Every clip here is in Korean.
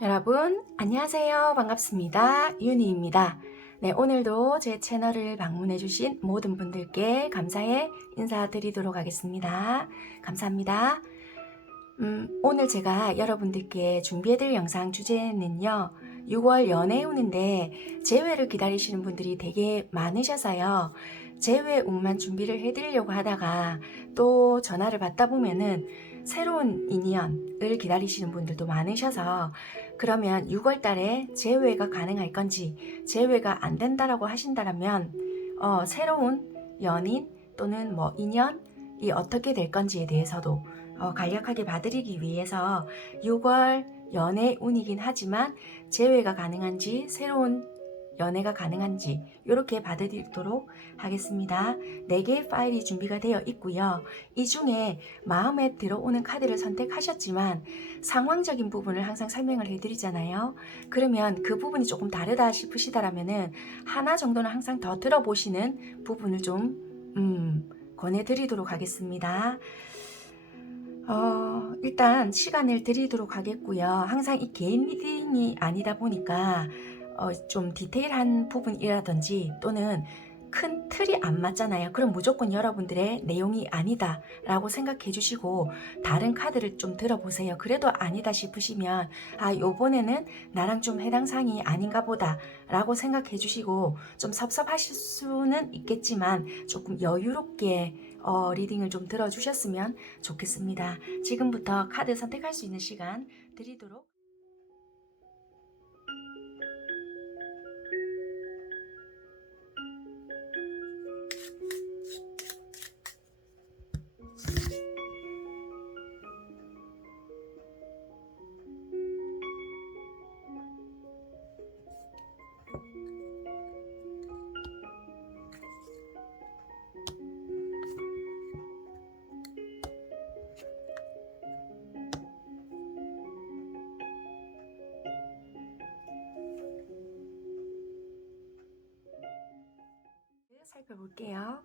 여러분 안녕하세요. 반갑습니다. 유니입니다. 네, 오늘도 제 채널을 방문해 주신 모든 분들께 감사의 인사드리도록 하겠습니다. 감사합니다. 오늘 제가 여러분들께 준비해드릴 영상 주제는요, 6월 연애운인데 재회를 기다리시는 분들이 되게 많으셔서요, 재회운만 준비를 해드리려고 하다가 또 전화를 받다 보면은 새로운 인연을 기다리시는 분들도 많으셔서, 그러면 6월 달에 재회가 가능할 건지, 재회가 안 된다라고 하신다면 새로운 연인 또는 뭐 인연이 어떻게 될 건지에 대해서도 간략하게 봐드리기 위해서 6월 연애 운이긴 하지만 재회가 가능한지 새로운 연애가 가능한지 이렇게 봐드리도록 하겠습니다. 4개의 파일이 준비가 되어 있고요. 이 중에 마음에 들어오는 카드를 선택하셨지만 상황적인 부분을 항상 설명을 해드리잖아요. 그러면 그 부분이 조금 다르다 싶으시다라면은 하나 정도는 항상 더 들어보시는 부분을 좀 권해드리도록 하겠습니다. 일단 시간을 드리도록 하겠고요. 항상 이 개인 리딩이 아니다 보니까 좀 디테일한 부분이라든지 또는 큰 틀이 안 맞잖아요. 그럼 무조건 여러분들의 내용이 아니다 라고 생각해 주시고 다른 카드를 좀 들어보세요. 그래도 아니다 싶으시면 요번에는 나랑 좀 해당 사항이 아닌가 보다 라고 생각해 주시고, 좀 섭섭하실 수는 있겠지만 조금 여유롭게 리딩을 좀 들어주셨으면 좋겠습니다. 지금부터 카드 선택할 수 있는 시간 드리도록. 살펴볼게요.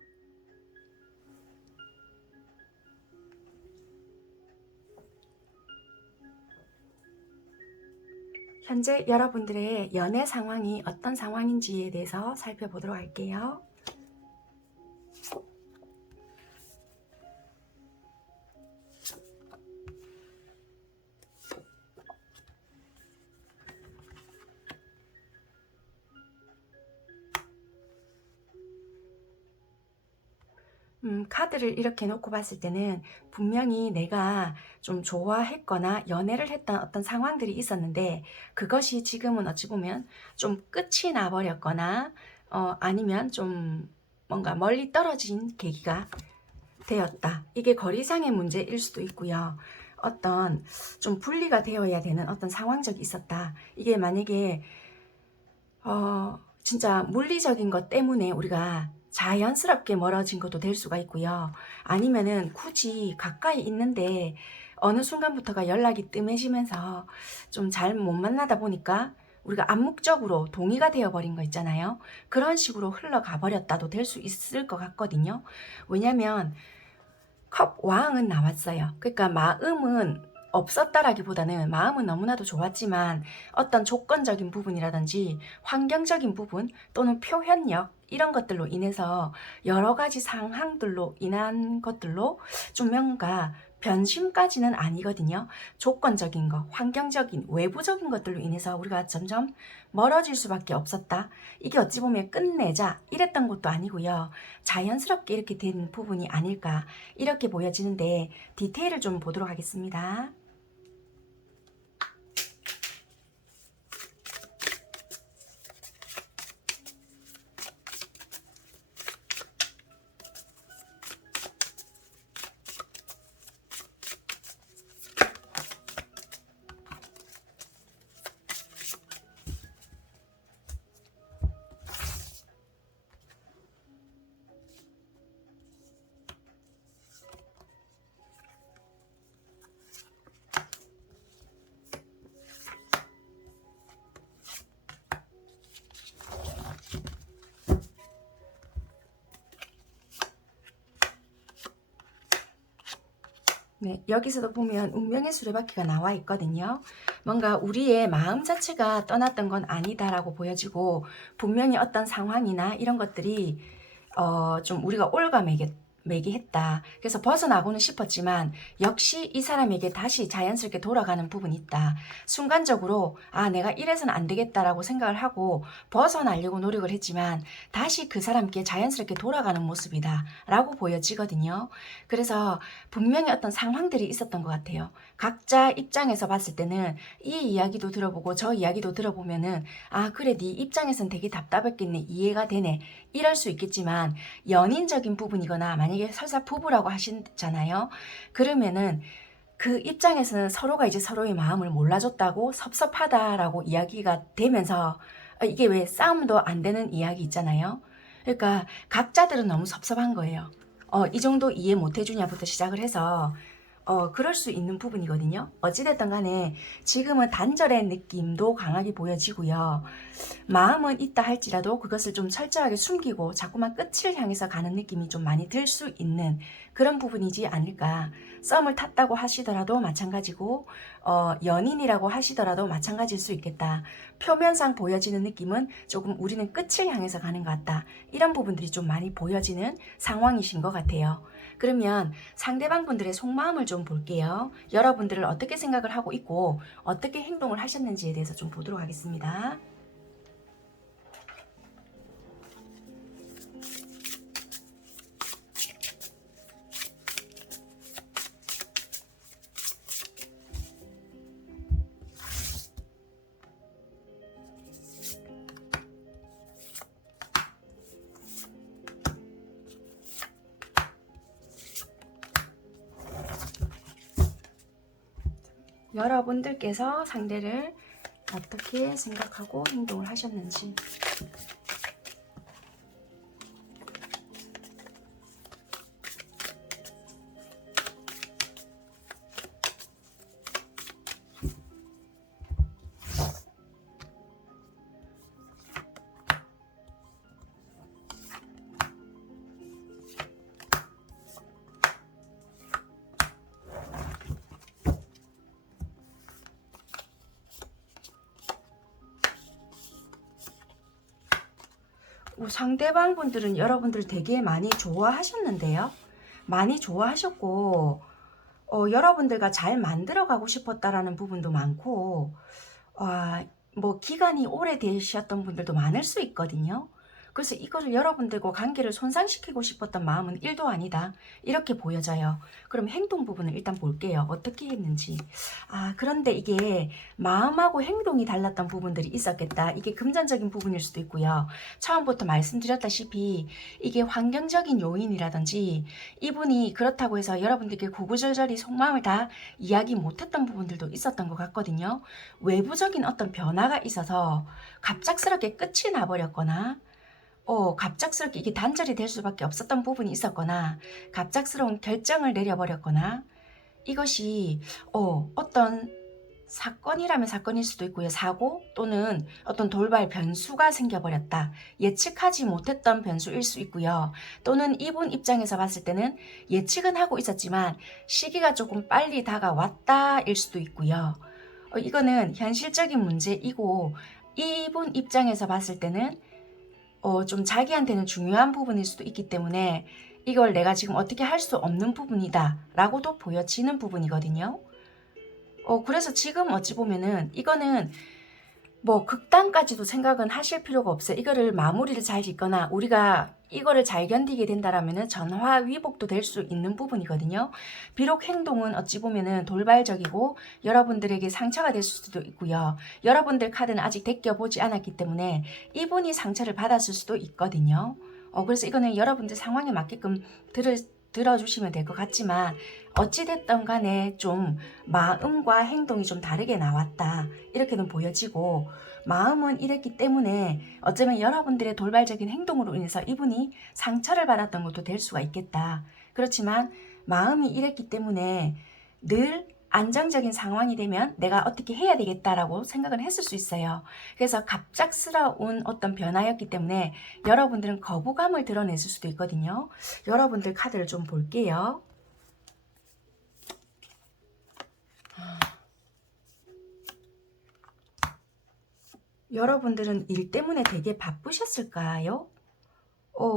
현재 여러분들의 연애 상황이 어떤 상황인지에 대해서 살펴보도록 할게요. 카드를 이렇게 놓고 봤을 때는 분명히 내가 좀 좋아했거나 연애를 했던 어떤 상황들이 있었는데, 그것이 지금은 어찌 보면 좀 끝이 나버렸거나 아니면 좀 뭔가 멀리 떨어진 계기가 되었다. 이게 거리상의 문제일 수도 있고요. 어떤 좀 분리가 되어야 되는 어떤 상황적이 있었다. 이게 만약에 진짜 물리적인 것 때문에 우리가 자연스럽게 멀어진 것도 될 수가 있고요. 아니면은 굳이 가까이 있는데 어느 순간부터가 연락이 뜸해지면서 좀 잘 못 만나다 보니까 우리가 암묵적으로 동의가 되어버린 거 있잖아요. 그런 식으로 흘러가 버렸다도 될 수 있을 것 같거든요. 왜냐면 컵 왕은 나왔어요. 그러니까 마음은 없었다라기보다는 마음은 너무나도 좋았지만 어떤 조건적인 부분이라든지 환경적인 부분 또는 표현력 이런 것들로 인해서 여러 가지 상황들로 인한 것들로 좀 뭔가 변심까지는 아니거든요. 조건적인 것, 환경적인, 외부적인 것들로 인해서 우리가 점점 멀어질 수밖에 없었다. 이게 어찌 보면 끝내자 이랬던 것도 아니고요. 자연스럽게 이렇게 된 부분이 아닐까 이렇게 보여지는데, 디테일을 좀 보도록 하겠습니다. 네, 여기서도 보면 운명의 수레바퀴가 나와 있거든요. 뭔가 우리의 마음 자체가 떠났던 건 아니다라고 보여지고 분명히 어떤 상황이나 이런 것들이 좀 우리가 올가매게 했다. 그래서 벗어나고는 싶었지만 역시 이 사람에게 다시 자연스럽게 돌아가는 부분이 있다. 순간적으로 내가 이래서는 안 되겠다라고 생각을 하고 벗어나려고 노력을 했지만 다시 그 사람께 자연스럽게 돌아가는 모습이다 라고 보여지거든요. 그래서 분명히 어떤 상황들이 있었던 것 같아요. 각자 입장에서 봤을 때는 이 이야기도 들어보고 저 이야기도 들어보면은 그래 네 입장에선 되게 답답했겠네, 이해가 되네, 이럴 수 있겠지만 연인적인 부분이거나 만약에 설사 부부라고 하시잖아요. 그러면은 그 입장에서는 서로가 이제 서로의 마음을 몰라줬다고 섭섭하다라고 이야기가 되면서 이게 왜 싸움도 안 되는 이야기 있잖아요. 그러니까 각자들은 너무 섭섭한 거예요. 이 정도 이해 못 해주냐부터 시작을 해서 그럴 수 있는 부분이거든요. 어찌됐든 간에 지금은 단절의 느낌도 강하게 보여지고요. 마음은 있다 할지라도 그것을 좀 철저하게 숨기고 자꾸만 끝을 향해서 가는 느낌이 좀 많이 들 수 있는 그런 부분이지 않을까. 썸을 탔다고 하시더라도 마찬가지고 연인이라고 하시더라도 마찬가지일 수 있겠다. 표면상 보여지는 느낌은 조금 우리는 끝을 향해서 가는 것 같다. 이런 부분들이 좀 많이 보여지는 상황이신 것 같아요. 그러면 상대방 분들의 속마음을 좀 볼게요. 여러분들을 어떻게 생각을 하고 있고 어떻게 행동을 하셨는지에 대해서 좀 보도록 하겠습니다. 여러분들께서 상대를 어떻게 생각하고 행동을 하셨는지. 상대방 분들은 여러분들 되게 많이 좋아하셨는데요. 많이 좋아하셨고 여러분들과 잘 만들어가고 싶었다라는 부분도 많고 뭐 기간이 오래되셨던 분들도 많을 수 있거든요. 그래서 이거를 여러분들과 관계를 손상시키고 싶었던 마음은 1도 아니다, 이렇게 보여져요. 그럼 행동 부분을 일단 볼게요. 어떻게 했는지. 그런데 이게 마음하고 행동이 달랐던 부분들이 있었겠다. 이게 금전적인 부분일 수도 있고요. 처음부터 말씀드렸다시피 이게 환경적인 요인이라든지 이분이 그렇다고 해서 여러분들께 구구절절히 속마음을 다 이야기 못했던 부분들도 있었던 것 같거든요. 외부적인 어떤 변화가 있어서 갑작스럽게 끝이 나버렸거나 갑작스럽게 이게 단절이 될 수밖에 없었던 부분이 있었거나 갑작스러운 결정을 내려버렸거나 이것이 어떤 사건이라면 사건일 수도 있고요. 사고 또는 어떤 돌발 변수가 생겨버렸다. 예측하지 못했던 변수일 수 있고요. 또는 이분 입장에서 봤을 때는 예측은 하고 있었지만 시기가 조금 빨리 다가왔다일 수도 있고요. 이거는 현실적인 문제이고 이분 입장에서 봤을 때는 좀 자기한테는 중요한 부분일 수도 있기 때문에 이걸 내가 지금 어떻게 할 수 없는 부분이다 라고도 보여지는 부분이거든요. 그래서 지금 어찌 보면은 이거는 뭐 극단까지도 생각은 하실 필요가 없어요. 이거를 마무리를 잘 짓거나 우리가 이거를 잘 견디게 된다라면은 전화 위복도 될 수 있는 부분이거든요. 비록 행동은 어찌 보면은 돌발적이고 여러분들에게 상처가 될 수도 있고요. 여러분들 카드는 아직 데껴보지 않았기 때문에 이분이 상처를 받았을 수도 있거든요. 그래서 이거는 여러분들 상황에 맞게끔 들어주시면 될 것 같지만 어찌됐든 간에 좀 마음과 행동이 좀 다르게 나왔다, 이렇게는 보여지고 마음은 이랬기 때문에 어쩌면 여러분들의 돌발적인 행동으로 인해서 이분이 상처를 받았던 것도 될 수가 있겠다. 그렇지만 마음이 이랬기 때문에 늘 안정적인 상황이 되면 내가 어떻게 해야 되겠다라고 생각을 했을 수 있어요. 그래서 갑작스러운 어떤 변화였기 때문에 여러분들은 거부감을 드러냈을 수도 있거든요. 여러분들 카드를 좀 볼게요. 여러분들은 일 때문에 되게 바쁘셨을까요?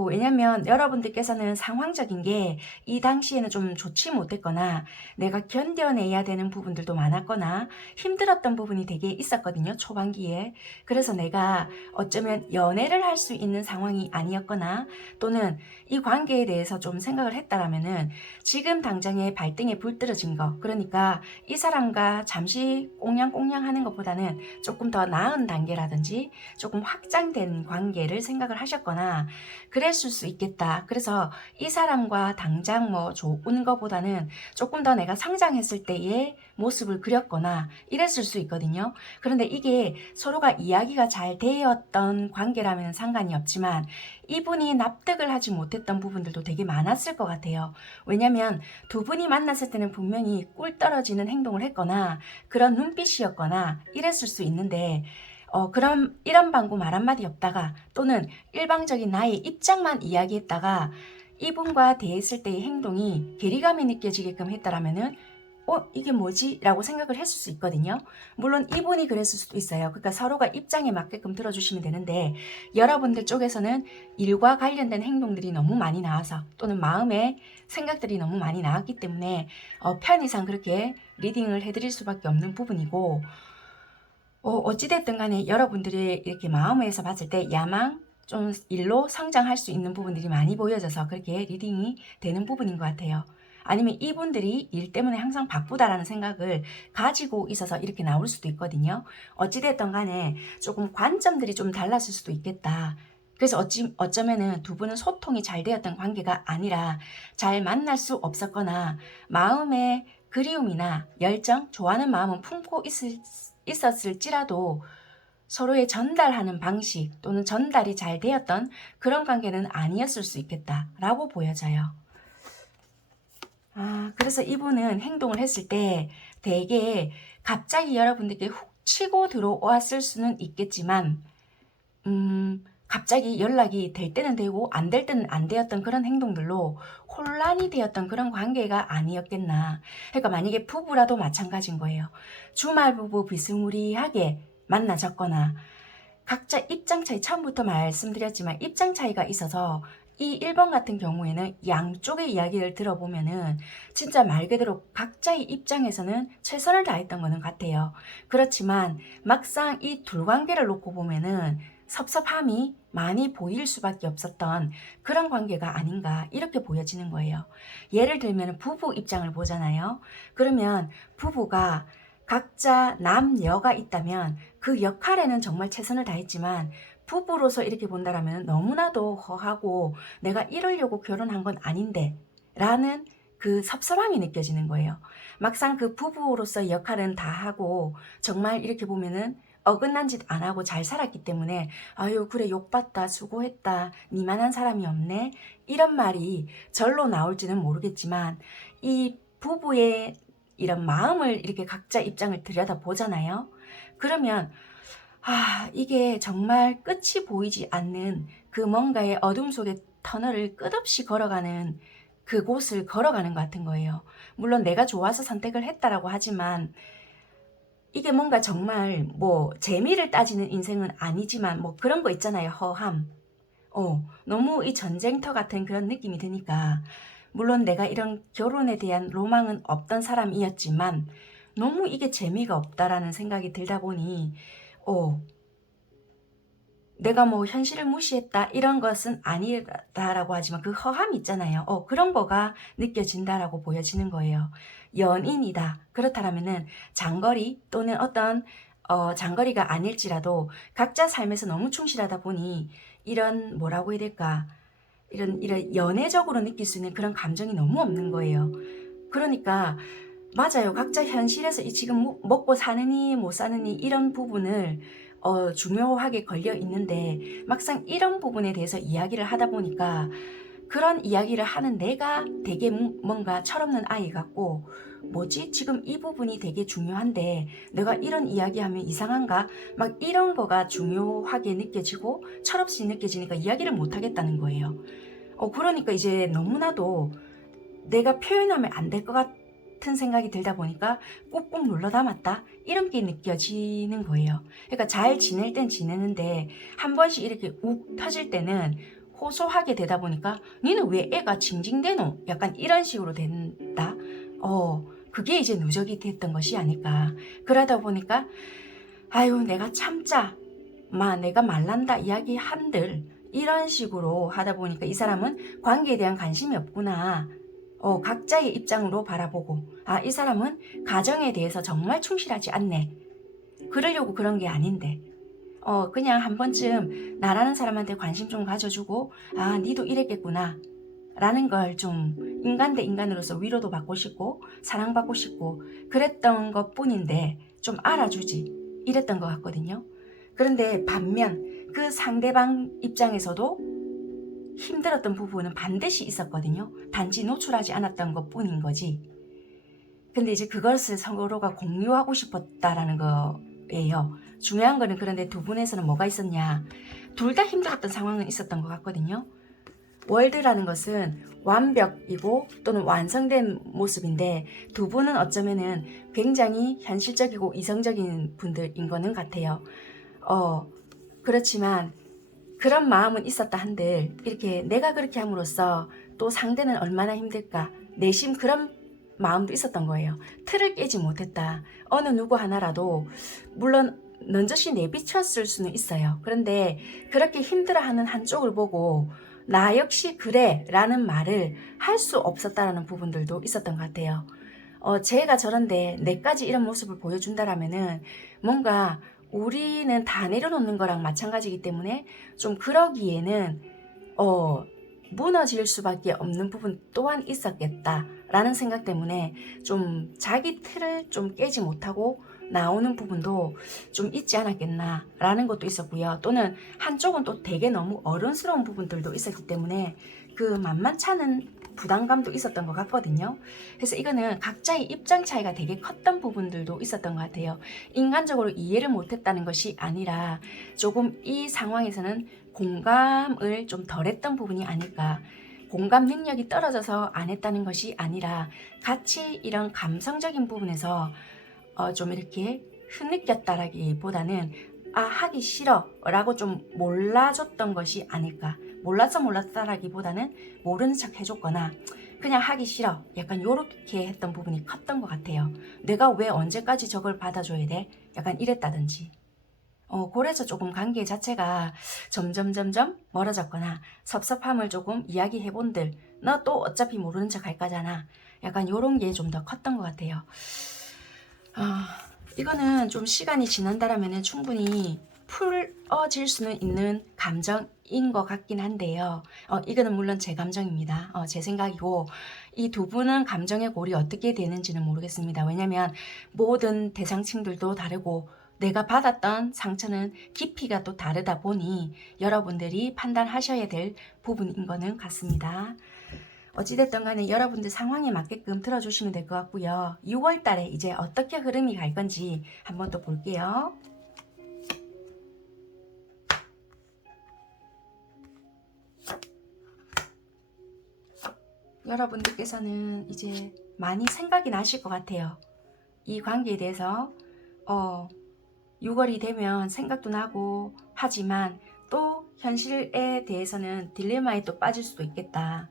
왜냐면 여러분들께서는 상황적인 게 이 당시에는 좀 좋지 못했거나 내가 견뎌내야 되는 부분들도 많았거나 힘들었던 부분이 되게 있었거든요, 초반기에. 그래서 내가 어쩌면 연애를 할 수 있는 상황이 아니었거나 또는 이 관계에 대해서 좀 생각을 했다라면은 지금 당장에 발등에 불 떨어진 거, 그러니까 이 사람과 잠시 꽁냥꽁냥 하는 것보다는 조금 더 나은 단계라든지 조금 확장된 관계를 생각을 하셨거나 그랬을 수 있겠다. 그래서 이 사람과 당장 뭐 좋은 거보다는 조금 더 내가 성장했을 때의 모습을 그렸거나 이랬을 수 있거든요. 그런데 이게 서로가 이야기가 잘 되었던 관계라면 상관이 없지만 이분이 납득을 하지 못했던 부분들도 되게 많았을 것 같아요. 왜냐면 두 분이 만났을 때는 분명히 꿀 떨어지는 행동을 했거나 그런 눈빛이었거나 이랬을 수 있는데 그럼 이런 방구 말 한마디 없다가 또는 일방적인 나의 입장만 이야기했다가 이분과 대했을 때의 행동이 괴리감이 느껴지게끔 했다라면은 이게 뭐지? 라고 생각을 했을 수 있거든요. 물론 이분이 그랬을 수도 있어요. 그러니까 서로가 입장에 맞게끔 들어주시면 되는데 여러분들 쪽에서는 일과 관련된 행동들이 너무 많이 나와서 또는 마음의 생각들이 너무 많이 나왔기 때문에 편의상 그렇게 리딩을 해드릴 수밖에 없는 부분이고 어찌됐든 간에 여러분들이 이렇게 마음에서 봤을 때 야망, 좀 일로 성장할 수 있는 부분들이 많이 보여져서 그렇게 리딩이 되는 부분인 것 같아요. 아니면 이분들이 일 때문에 항상 바쁘다라는 생각을 가지고 있어서 이렇게 나올 수도 있거든요. 어찌됐든 간에 조금 관점들이 좀 달랐을 수도 있겠다. 그래서 어쩌면은 두 분은 소통이 잘 되었던 관계가 아니라 잘 만날 수 없었거나 마음의 그리움이나 열정, 좋아하는 마음은 품고 있었을지라도 서로의 전달하는 방식 또는 전달이 잘 되었던 그런 관계는 아니었을 수 있겠다라고 보여져요. 그래서 이분은 행동을 했을 때 되게 갑자기 여러분들께 훅 치고 들어왔을 수는 있겠지만 갑자기 연락이 될 때는 되고 안 될 때는 안 되었던 그런 행동들로 혼란이 되었던 그런 관계가 아니었겠나. 그러니까 만약에 부부라도 마찬가지인 거예요. 주말 부부 비스무리하게 만나졌거나 각자 입장 차이, 처음부터 말씀드렸지만 입장 차이가 있어서 이 1번 같은 경우에는 양쪽의 이야기를 들어보면은 진짜 말 그대로 각자의 입장에서는 최선을 다했던 거는 같아요. 그렇지만 막상 이 둘 관계를 놓고 보면은 섭섭함이 많이 보일 수밖에 없었던 그런 관계가 아닌가 이렇게 보여지는 거예요. 예를 들면 부부 입장을 보잖아요. 그러면 부부가 각자 남녀가 있다면 그 역할에는 정말 최선을 다했지만 부부로서 이렇게 본다라면 너무나도 허하고 내가 이러려고 결혼한 건 아닌데 라는 그 섭섭함이 느껴지는 거예요. 막상 그 부부로서 역할은 다 하고 정말 이렇게 보면은 어긋난 짓 안 하고 잘 살았기 때문에 아유 그래 욕받다 수고했다 니만한 사람이 없네 이런 말이 절로 나올지는 모르겠지만 이 부부의 이런 마음을 이렇게 각자 입장을 들여다보잖아요. 그러면 이게 정말 끝이 보이지 않는 그 뭔가의 어둠 속의 터널을 끝없이 걸어가는 그곳을 걸어가는 것 같은 거예요. 물론 내가 좋아서 선택을 했다라고 하지만 이게 뭔가 정말 뭐 재미를 따지는 인생은 아니지만 뭐 그런 거 있잖아요. 허함. 너무 이 전쟁터 같은 그런 느낌이 드니까 물론 내가 이런 결혼에 대한 로망은 없던 사람이었지만 너무 이게 재미가 없다라는 생각이 들다 보니 내가 뭐 현실을 무시했다 이런 것은 아니다라고 하지만 그 허함 있잖아요. 그런 거가 느껴진다라고 보여지는 거예요. 연인이다. 그렇다면은 장거리 또는 어떤 장거리가 아닐지라도 각자 삶에서 너무 충실하다 보니 이런 뭐라고 해야 될까? 이런 연애적으로 느낄 수 있는 그런 감정이 너무 없는 거예요. 그러니까 맞아요. 각자 현실에서 이 지금 먹고 사느니 못 사느니 이런 부분을 중요하게 걸려 있는데 막상 이런 부분에 대해서 이야기를 하다 보니까 그런 이야기를 하는 내가 되게 뭔가 철없는 아이 같고 뭐지? 지금 이 부분이 되게 중요한데 내가 이런 이야기하면 이상한가? 막 이런 거가 중요하게 느껴지고 철없이 느껴지니까 이야기를 못 하겠다는 거예요. 그러니까 이제 너무나도 내가 표현하면 안 될 것 같은 생각이 들다 보니까 꾹꾹 눌러 담았다 이런 게 느껴지는 거예요. 그러니까 잘 지낼 땐 지내는데 한 번씩 이렇게 욱 터질 때는 호소하게 되다 보니까 니는 왜 애가 징징대노? 약간 이런 식으로 된다. 그게 이제 누적이 됐던 것이 아닐까. 그러다 보니까 아유 내가 참자 내가 말란다 이야기 한들 이런 식으로 하다 보니까 이 사람은 관계에 대한 관심이 없구나. 각자의 입장으로 바라보고 이 사람은 가정에 대해서 정말 충실하지 않네. 그러려고 그런 게 아닌데 그냥 한 번쯤 나라는 사람한테 관심 좀 가져주고 니도 이랬겠구나 라는 걸 좀 인간 대 인간으로서 위로도 받고 싶고 사랑받고 싶고 그랬던 것 뿐인데 좀 알아주지 이랬던 것 같거든요. 그런데 반면 그 상대방 입장에서도 힘들었던 부분은 반드시 있었거든요. 단지 노출하지 않았던 것 뿐인 거지. 근데 이제 그것을 서로가 공유하고 싶었다라는 거예요. 중요한 거는 그런데 두 분에서는 뭐가 있었냐. 둘 다 힘들었던 상황은 있었던 것 같거든요. 월드라는 것은 완벽이고 또는 완성된 모습인데 두 분은 어쩌면은 굉장히 현실적이고 이성적인 분들인 거는 같아요. 그렇지만 그런 마음은 있었다 한들 이렇게 내가 그렇게 함으로써 또 상대는 얼마나 힘들까 내심 그런 마음도 있었던 거예요. 틀을 깨지 못했다. 어느 누구 하나라도 물론 넌저시 내비쳤을 수는 있어요. 그런데 그렇게 힘들어하는 한쪽을 보고 나 역시 그래 라는 말을 할 수 없었다라는 부분들도 있었던 것 같아요. 제가 저런데 내까지 이런 모습을 보여준다라면은 뭔가 우리는 다 내려놓는 거랑 마찬가지이기 때문에 좀 그러기에는 무너질 수밖에 없는 부분 또한 있었겠다라는 생각 때문에 좀 자기 틀을 좀 깨지 못하고 나오는 부분도 좀 있지 않았겠나라는 것도 있었고요. 또는 한쪽은 또 되게 너무 어른스러운 부분들도 있었기 때문에 그 만만찮은 부담감도 있었던 것 같거든요. 그래서 이거는 각자의 입장 차이가 되게 컸던 부분들도 있었던 것 같아요. 인간적으로 이해를 못했다는 것이 아니라 조금 이 상황에서는 공감을 좀 덜했던 부분이 아닐까. 공감 능력이 떨어져서 안 했다는 것이 아니라 같이 이런 감성적인 부분에서 좀 이렇게 흐느꼈다라기보다는 하기 싫어 라고 좀 몰라줬던 것이 아닐까. 몰라서 몰랐다라기보다는 모르는 척 해줬거나 그냥 하기 싫어 약간 요렇게 했던 부분이 컸던 것 같아요. 내가 왜 언제까지 저걸 받아줘야 돼? 약간 이랬다든지. 그래서 조금 관계 자체가 점점 멀어졌거나 섭섭함을 조금 이야기해본들 너 또 어차피 모르는 척 할 거잖아. 약간 요런 게 좀 더 컸던 것 같아요. 이거는 좀 시간이 지난다라면 충분히 풀어질 수는 있는 감정인 것 같긴 한데요. 이거는 물론 제 감정입니다. 제 생각이고 이 두 분은 감정의 골이 어떻게 되는지는 모르겠습니다. 왜냐면 모든 대상층들도 다르고 내가 받았던 상처는 깊이가 또 다르다 보니 여러분들이 판단하셔야 될 부분인 거는 같습니다. 어찌됐든 간에 여러분들 상황에 맞게끔 들어주시면 될 것 같고요. 6월 달에 이제 어떻게 흐름이 갈 건지 한번 또 볼게요. 여러분들께서는 이제 많이 생각이 나실 것 같아요. 이 관계에 대해서 6월이 되면 생각도 나고 하지만 또 현실에 대해서는 딜레마에 또 빠질 수도 있겠다.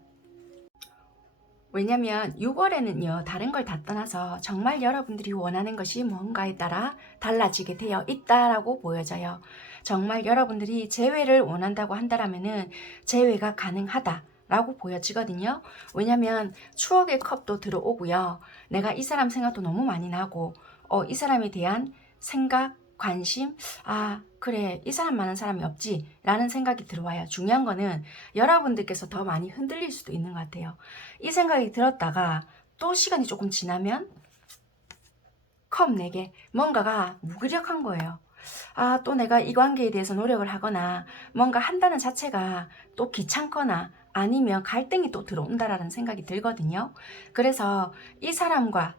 왜냐면 6월에는요 다른 걸 다 떠나서 정말 여러분들이 원하는 것이 뭔가에 따라 달라지게 되어 있다라고 보여져요. 정말 여러분들이 재회를 원한다고 한다면은 재회가 가능하다 라고 보여지거든요. 왜냐면 추억의 컵도 들어오고요. 내가 이 사람 생각도 너무 많이 나고 이 사람에 대한 생각, 관심, 그래 이 사람만한 사람이 없지 라는 생각이 들어와요. 중요한 거는 여러분들께서 더 많이 흔들릴 수도 있는 것 같아요. 이 생각이 들었다가 또 시간이 조금 지나면 컵 4개 뭔가가 무기력한 거예요. 또 내가 이 관계에 대해서 노력을 하거나 뭔가 한다는 자체가 또 귀찮거나 아니면 갈등이 또 들어온다라는 생각이 들거든요. 그래서 이 사람과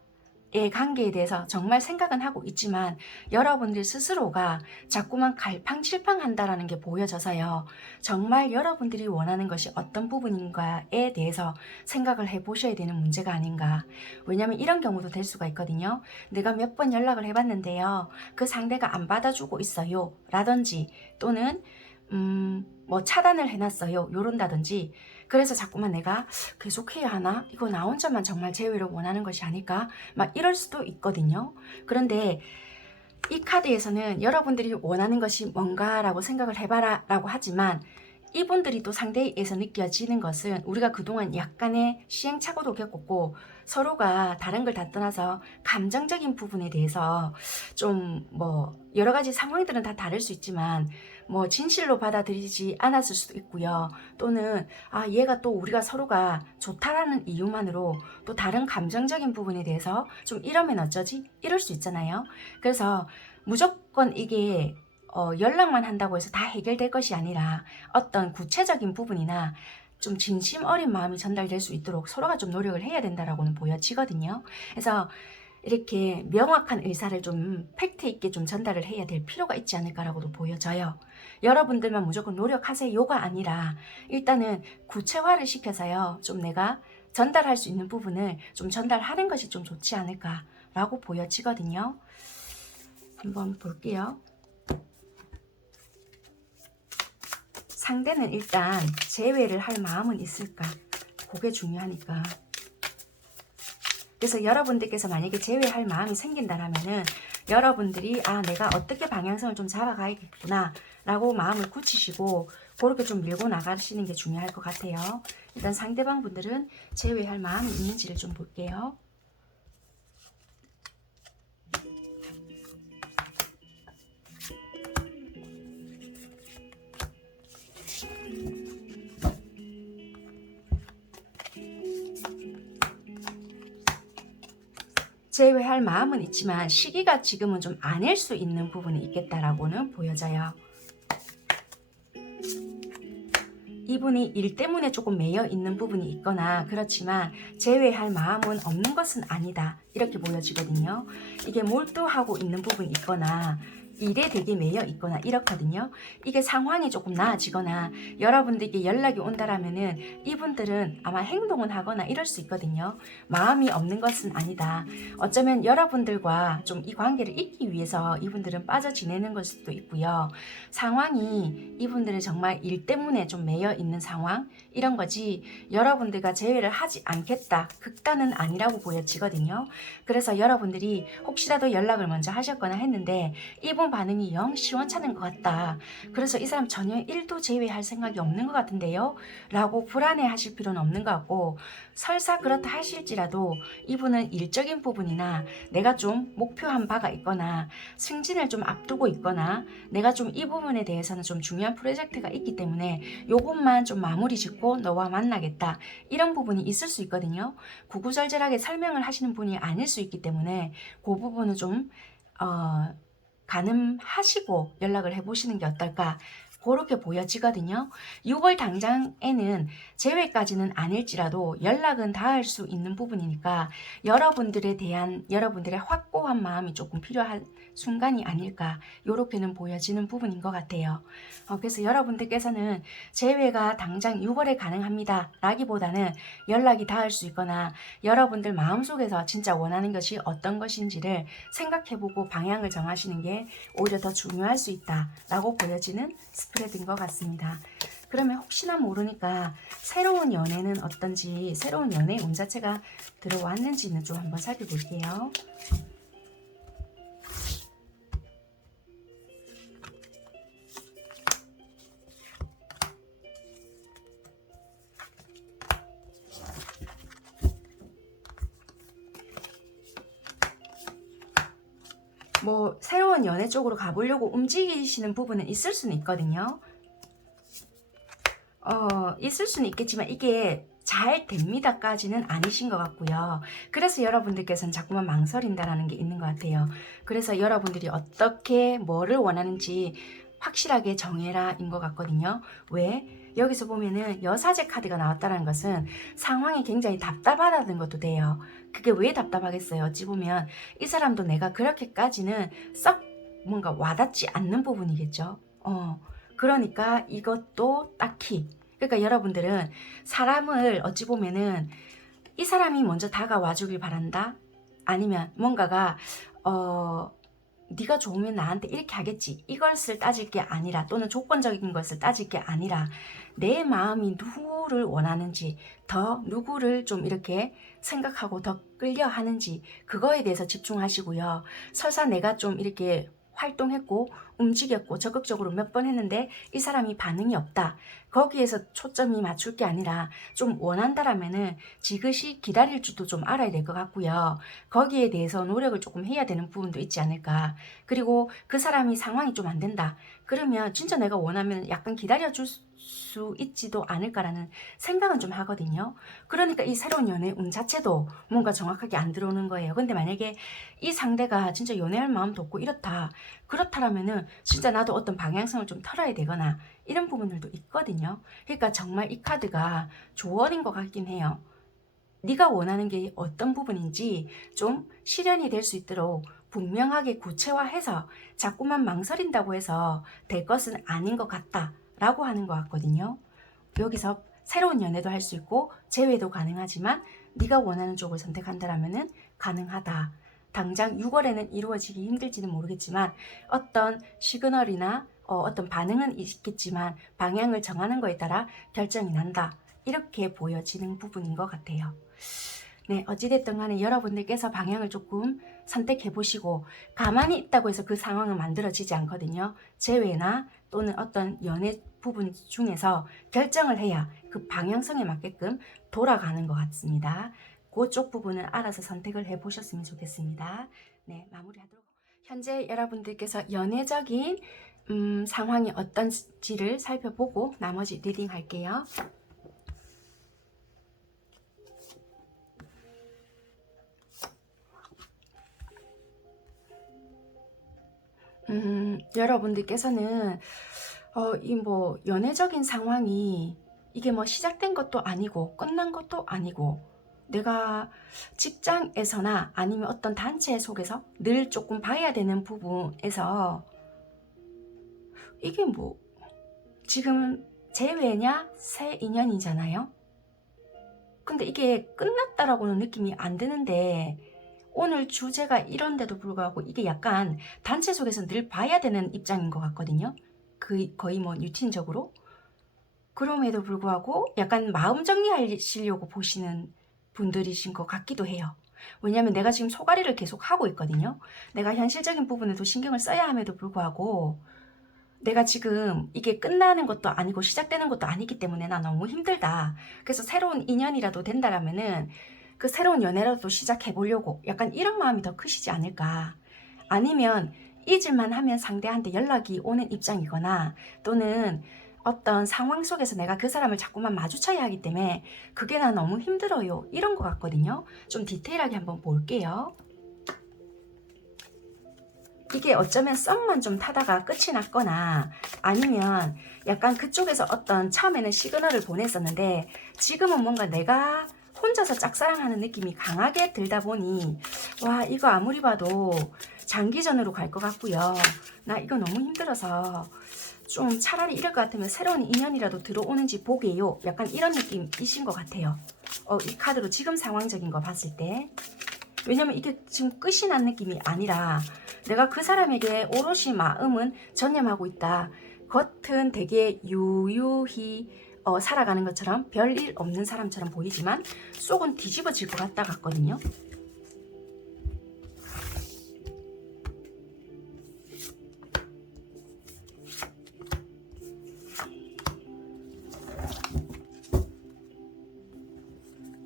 관계에 대해서 정말 생각은 하고 있지만 여러분들 스스로가 자꾸만 갈팡질팡한다라는 게 보여져서요. 정말 여러분들이 원하는 것이 어떤 부분인가에 대해서 생각을 해보셔야 되는 문제가 아닌가. 왜냐하면 이런 경우도 될 수가 있거든요. 내가 몇 번 연락을 해봤는데요. 그 상대가 안 받아주고 있어요. 라든지 또는 뭐 차단을 해놨어요. 요런다든지. 그래서 자꾸만 내가 계속해야 하나? 이거 나 혼자만 정말 재회를 원하는 것이 아닐까? 막 이럴 수도 있거든요. 그런데 이 카드에서는 여러분들이 원하는 것이 뭔가라고 생각을 해봐라 라고 하지만 이분들이 또 상대에서 느껴지는 것은 우리가 그동안 약간의 시행착오도 겪었고 서로가 다른 걸 다 떠나서 감정적인 부분에 대해서 좀 뭐 여러 가지 상황들은 다 다를 수 있지만 뭐 진실로 받아들이지 않았을 수도 있고요. 또는 얘가 또 우리가 서로가 좋다라는 이유만으로 또 다른 감정적인 부분에 대해서 좀 이러면 어쩌지? 이럴 수 있잖아요. 그래서 무조건 이게 연락만 한다고 해서 다 해결될 것이 아니라 어떤 구체적인 부분이나 좀 진심 어린 마음이 전달될 수 있도록 서로가 좀 노력을 해야 된다라고는 보여지거든요. 그래서 이렇게 명확한 의사를 좀 팩트 있게 좀 전달을 해야 될 필요가 있지 않을까라고도 보여져요. 여러분들만 무조건 노력하세요가 아니라 일단은 구체화를 시켜서요. 좀 내가 전달할 수 있는 부분을 좀 전달하는 것이 좀 좋지 않을까라고 보여지거든요. 한번 볼게요. 상대는 일단 재회를 할 마음은 있을까? 그게 중요하니까. 그래서 여러분들께서 만약에 재회할 마음이 생긴다라면은 여러분들이 내가 어떻게 방향성을 좀 잡아가야겠구나 라고 마음을 굳히시고 그렇게 좀 밀고 나가시는 게 중요할 것 같아요. 일단 상대방 분들은 재회할 마음이 있는지를 좀 볼게요. 재회할 마음은 있지만 시기가 지금은 좀 아닐 수 있는 부분이 있겠다라고는 보여져요. 이분이 일 때문에 조금 매여 있는 부분이 있거나 그렇지만 재회할 마음은 없는 것은 아니다. 이렇게 보여지거든요. 이게 몰두하고 있는 부분이 있거나 일에 되게 매여 있거나 이렇거든요. 이게 상황이 조금 나아지거나 여러분들께 연락이 온다라면은 이분들은 아마 행동은 하거나 이럴 수 있거든요. 마음이 없는 것은 아니다. 어쩌면 여러분들과 좀 이 관계를 잇기 위해서 이분들은 빠져 지내는 걸 수도 있고요. 상황이 이분들은 정말 일 때문에 좀 매여 있는 상황 이런 거지 여러분들과 재회를 하지 않겠다. 극단은 아니라고 보여지거든요. 그래서 여러분들이 혹시라도 연락을 먼저 하셨거나 했는데 이분 반응이 영 시원찮은 것 같다. 그래서 이 사람 전혀 1도 제외할 생각이 없는 것 같은데요? 라고 불안해 하실 필요는 없는 것 같고 설사 그렇다 하실지라도 이분은 일적인 부분이나 내가 좀 목표한 바가 있거나 승진을 좀 앞두고 있거나 내가 좀 이 부분에 대해서는 좀 중요한 프로젝트가 있기 때문에 요것만 좀 마무리 짓고 너와 만나겠다. 이런 부분이 있을 수 있거든요. 구구절절하게 설명을 하시는 분이 아닐 수 있기 때문에 그 부분은 좀 가늠하시고 연락을 해보시는 게 어떨까 그렇게 보여지거든요. 6월 당장에는 재회까지는 아닐지라도 연락은 닿을 수 있는 부분이니까 여러분들에 대한 여러분들의 확고한 마음이 조금 필요한 순간이 아닐까 이렇게는 보여지는 부분인 것 같아요. 그래서 여러분들께서는 재회가 당장 6월에 가능합니다 라기보다는 연락이 닿을 수 있거나 여러분들 마음속에서 진짜 원하는 것이 어떤 것인지를 생각해보고 방향을 정하시는 게 오히려 더 중요할 수 있다라고 보여지는 스프레드인 것 같습니다. 그러면 혹시나 모르니까 새로운 연애는 어떤지 새로운 연애의 운 자체가 들어왔는지는 좀 한번 살펴볼게요. 뭐 새로운 연애 쪽으로 가보려고 움직이시는 부분은 있을 수는 있거든요. 있을 수는 있겠지만 이게 잘 됩니다까지는 아니신 것 같고요. 그래서 여러분들께서는 자꾸만 망설인다라는 게 있는 것 같아요. 그래서 여러분들이 어떻게 뭐를 원하는지 확실하게 정해라 인 것 같거든요. 왜? 여기서 보면은 여사제 카드가 나왔다는 것은 상황이 굉장히 답답하다는 것도 돼요. 그게 왜 답답하겠어요? 어찌 보면 이 사람도 내가 그렇게까지는 썩 뭔가 와닿지 않는 부분이겠죠. 그러니까 이것도 딱히, 그러니까 여러분들은 사람을 어찌 보면은 이 사람이 먼저 다가와 주길 바란다? 아니면 뭔가가 네가 좋으면 나한테 이렇게 하겠지, 이것을 따질 게 아니라, 또는 조건적인 것을 따질 게 아니라 내 마음이 누구를 원하는지, 더 누구를 좀 이렇게 생각하고 더 끌려 하는지, 그거에 대해서 집중하시고요. 설사 내가 좀 이렇게 활동했고 움직였고 적극적으로 몇 번 했는데 이 사람이 반응이 없다, 거기에서 초점이 맞출 게 아니라 좀 원한다라면은 지그시 기다릴 줄도 좀 알아야 될 것 같고요. 거기에 대해서 노력을 조금 해야 되는 부분도 있지 않을까. 그리고 그 사람이 상황이 좀 안 된다, 그러면 진짜 내가 원하면 약간 기다려줄 수 있지도 않을까라는 생각은 좀 하거든요. 그러니까 이 새로운 연애 운 자체도 뭔가 정확하게 안 들어오는 거예요. 근데 만약에 이 상대가 진짜 연애할 마음도 없고 그렇다라면은 진짜 나도 어떤 방향성을 좀 털어야 되거나 이런 부분들도 있거든요. 그러니까 정말 이 카드가 조언인 것 같긴 해요. 네가 원하는 게 어떤 부분인지 좀 실현이 될 수 있도록 분명하게 구체화해서, 자꾸만 망설인다고 해서 될 것은 아닌 것 같다 라고 하는 것 같거든요. 여기서 새로운 연애도 할 수 있고 재회도 가능하지만 네가 원하는 쪽을 선택한다면 가능하다. 당장 6월에는 이루어지기 힘들지는 모르겠지만 어떤 시그널이나 어떤 반응은 있겠지만 방향을 정하는 거에 따라 결정이 난다, 이렇게 보여지는 부분인 것 같아요. 네, 어찌됐든 간에 여러분들께서 방향을 조금 선택해 보시고, 가만히 있다고 해서 그 상황은 만들어지지 않거든요. 재회나 또는 어떤 연애 부분 중에서 결정을 해야 그 방향성에 맞게끔 돌아가는 것 같습니다. 그쪽 부분을 알아서 선택을 해 보셨으면 좋겠습니다. 네, 마무리하도록. 현재 여러분들께서 연애적인 상황이 어떤지를 살펴보고 나머지 리딩 할게요. 여러분들께서는 이 뭐 연애적인 상황이 이게 뭐 시작된 것도 아니고 끝난 것도 아니고, 내가 직장에서나 아니면 어떤 단체 속에서 늘 조금 봐야 되는 부분에서 이게 뭐 지금 재회냐 새 인연이잖아요. 근데 이게 끝났다라고는 느낌이 안 드는데, 오늘 주제가 이런데도 불구하고 이게 약간 단체 속에서 늘 봐야 되는 입장인 것 같거든요. 거의 뭐 루틴적으로. 그럼에도 불구하고 약간 마음 정리하시려고 보시는 분들이신 것 같기도 해요. 왜냐하면 내가 지금 소가리를 계속 하고 있거든요. 내가 현실적인 부분에도 신경을 써야 함에도 불구하고 내가 지금 이게 끝나는 것도 아니고 시작되는 것도 아니기 때문에 나 너무 힘들다. 그래서 새로운 인연이라도 된다라면은 그 새로운 연애라도 시작해 보려고, 약간 이런 마음이 더 크시지 않을까. 아니면 잊을만 하면 상대한테 연락이 오는 입장이거나, 또는 어떤 상황 속에서 내가 그 사람을 자꾸만 마주쳐야 하기 때문에 그게 나 너무 힘들어요, 이런 것 같거든요. 좀 디테일하게 한번 볼게요. 이게 어쩌면 썸만 좀 타다가 끝이 났거나, 아니면 약간 그쪽에서 어떤 처음에는 시그널을 보냈었는데 지금은 뭔가 내가 혼자서 짝사랑하는 느낌이 강하게 들다 보니, 와, 이거 아무리 봐도 장기전으로 갈 것 같고요. 나 이거 너무 힘들어서 좀 차라리 이럴 것 같으면 새로운 인연이라도 들어오는지 보게요, 약간 이런 느낌이신 것 같아요. 이 카드로 지금 상황적인 거 봤을 때. 왜냐면 이게 지금 끝이 난 느낌이 아니라 내가 그 사람에게 오롯이 마음은 전념하고 있다. 겉은 되게 유유히 살아가는 것처럼 별일 없는 사람처럼 보이지만 속은 뒤집어질 것 같거든요.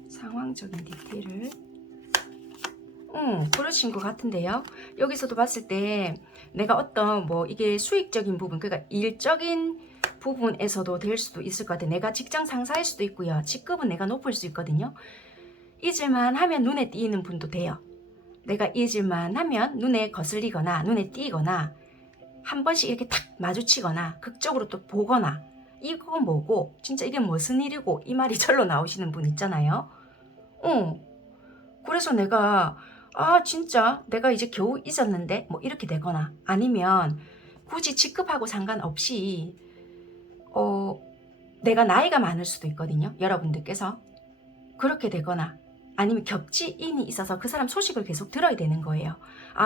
상황적인 디테일을 그러신 것 같은데요. 여기서도 봤을 때 내가 어떤 뭐 이게 수익적인 부분, 그러니까 일적인 부분에서도 될 수도 있을 것 같아요. 내가 직장 상사일 수도 있고요. 직급은 내가 높을 수 있거든요. 잊을만 하면 눈에 띄는 분도 돼요. 내가 잊을만 하면 눈에 거슬리거나 눈에 띄거나 한 번씩 이렇게 탁 마주치거나 극적으로 또 보거나 이거 뭐고 진짜 이게 무슨 일이고 이 말이 절로 나오시는 분 있잖아요. 그래서 내가 진짜 내가 이제 겨우 잊었는데 뭐 이렇게 되거나 아니면 굳이 직급하고 상관없이 내가 나이가 많을 수도 있거든요. 여러분들께서 그렇게 되거나 아니면 겹치인이 있어서 그 사람 소식을 계속 들어야 되는 거예요.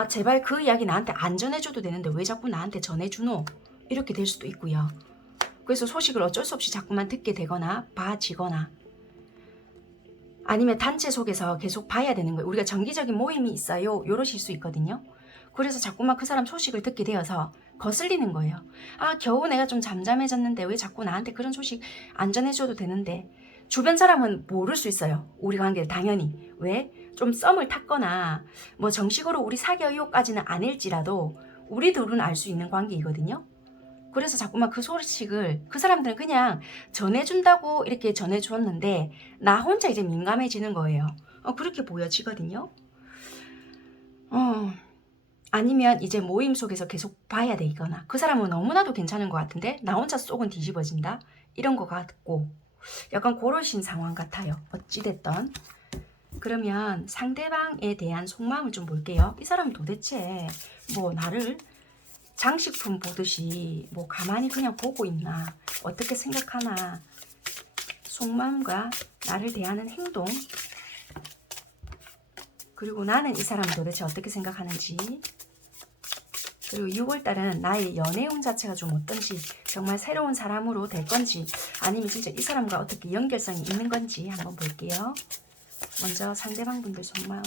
제발 그 이야기 나한테 안 전해줘도 되는데 왜 자꾸 나한테 전해주노? 이렇게 될 수도 있고요. 그래서 소식을 어쩔 수 없이 자꾸만 듣게 되거나 봐지거나 아니면 단체 속에서 계속 봐야 되는 거예요. 우리가 정기적인 모임이 있어요. 이러실 수 있거든요. 그래서 자꾸만 그 사람 소식을 듣게 되어서 거슬리는 거예요. 겨우 내가 좀 잠잠해졌는데 왜 자꾸 나한테 그런 소식 안 전해줘도 되는데. 주변 사람은 모를 수 있어요. 우리 관계를 당연히. 왜? 좀 썸을 탔거나 뭐 정식으로 우리 사귀어요까지는 아닐지라도 우리 둘은 알 수 있는 관계이거든요. 그래서 자꾸만 그 소식을 그 사람들은 그냥 전해준다고 이렇게 전해주었는데 나 혼자 이제 민감해지는 거예요. 그렇게 보여지거든요. 아니면 이제 모임 속에서 계속 봐야 되거나 그 사람은 너무나도 괜찮은 것 같은데 나 혼자 속은 뒤집어진다? 이런 것 같고 약간 그러신 상황 같아요. 어찌됐던. 그러면 상대방에 대한 속마음을 좀 볼게요. 이 사람은 도대체 뭐 나를 장식품 보듯이 뭐 가만히 그냥 보고 있나, 어떻게 생각하나, 속마음과 나를 대하는 행동, 그리고 나는 이 사람을 도대체 어떻게 생각하는지, 그리고 6월달은 나의 연애운 자체가 좀 어떤지, 정말 새로운 사람으로 될 건지 아니면 진짜 이 사람과 어떻게 연결성이 있는 건지 한번 볼게요. 먼저 상대방분들 속마음.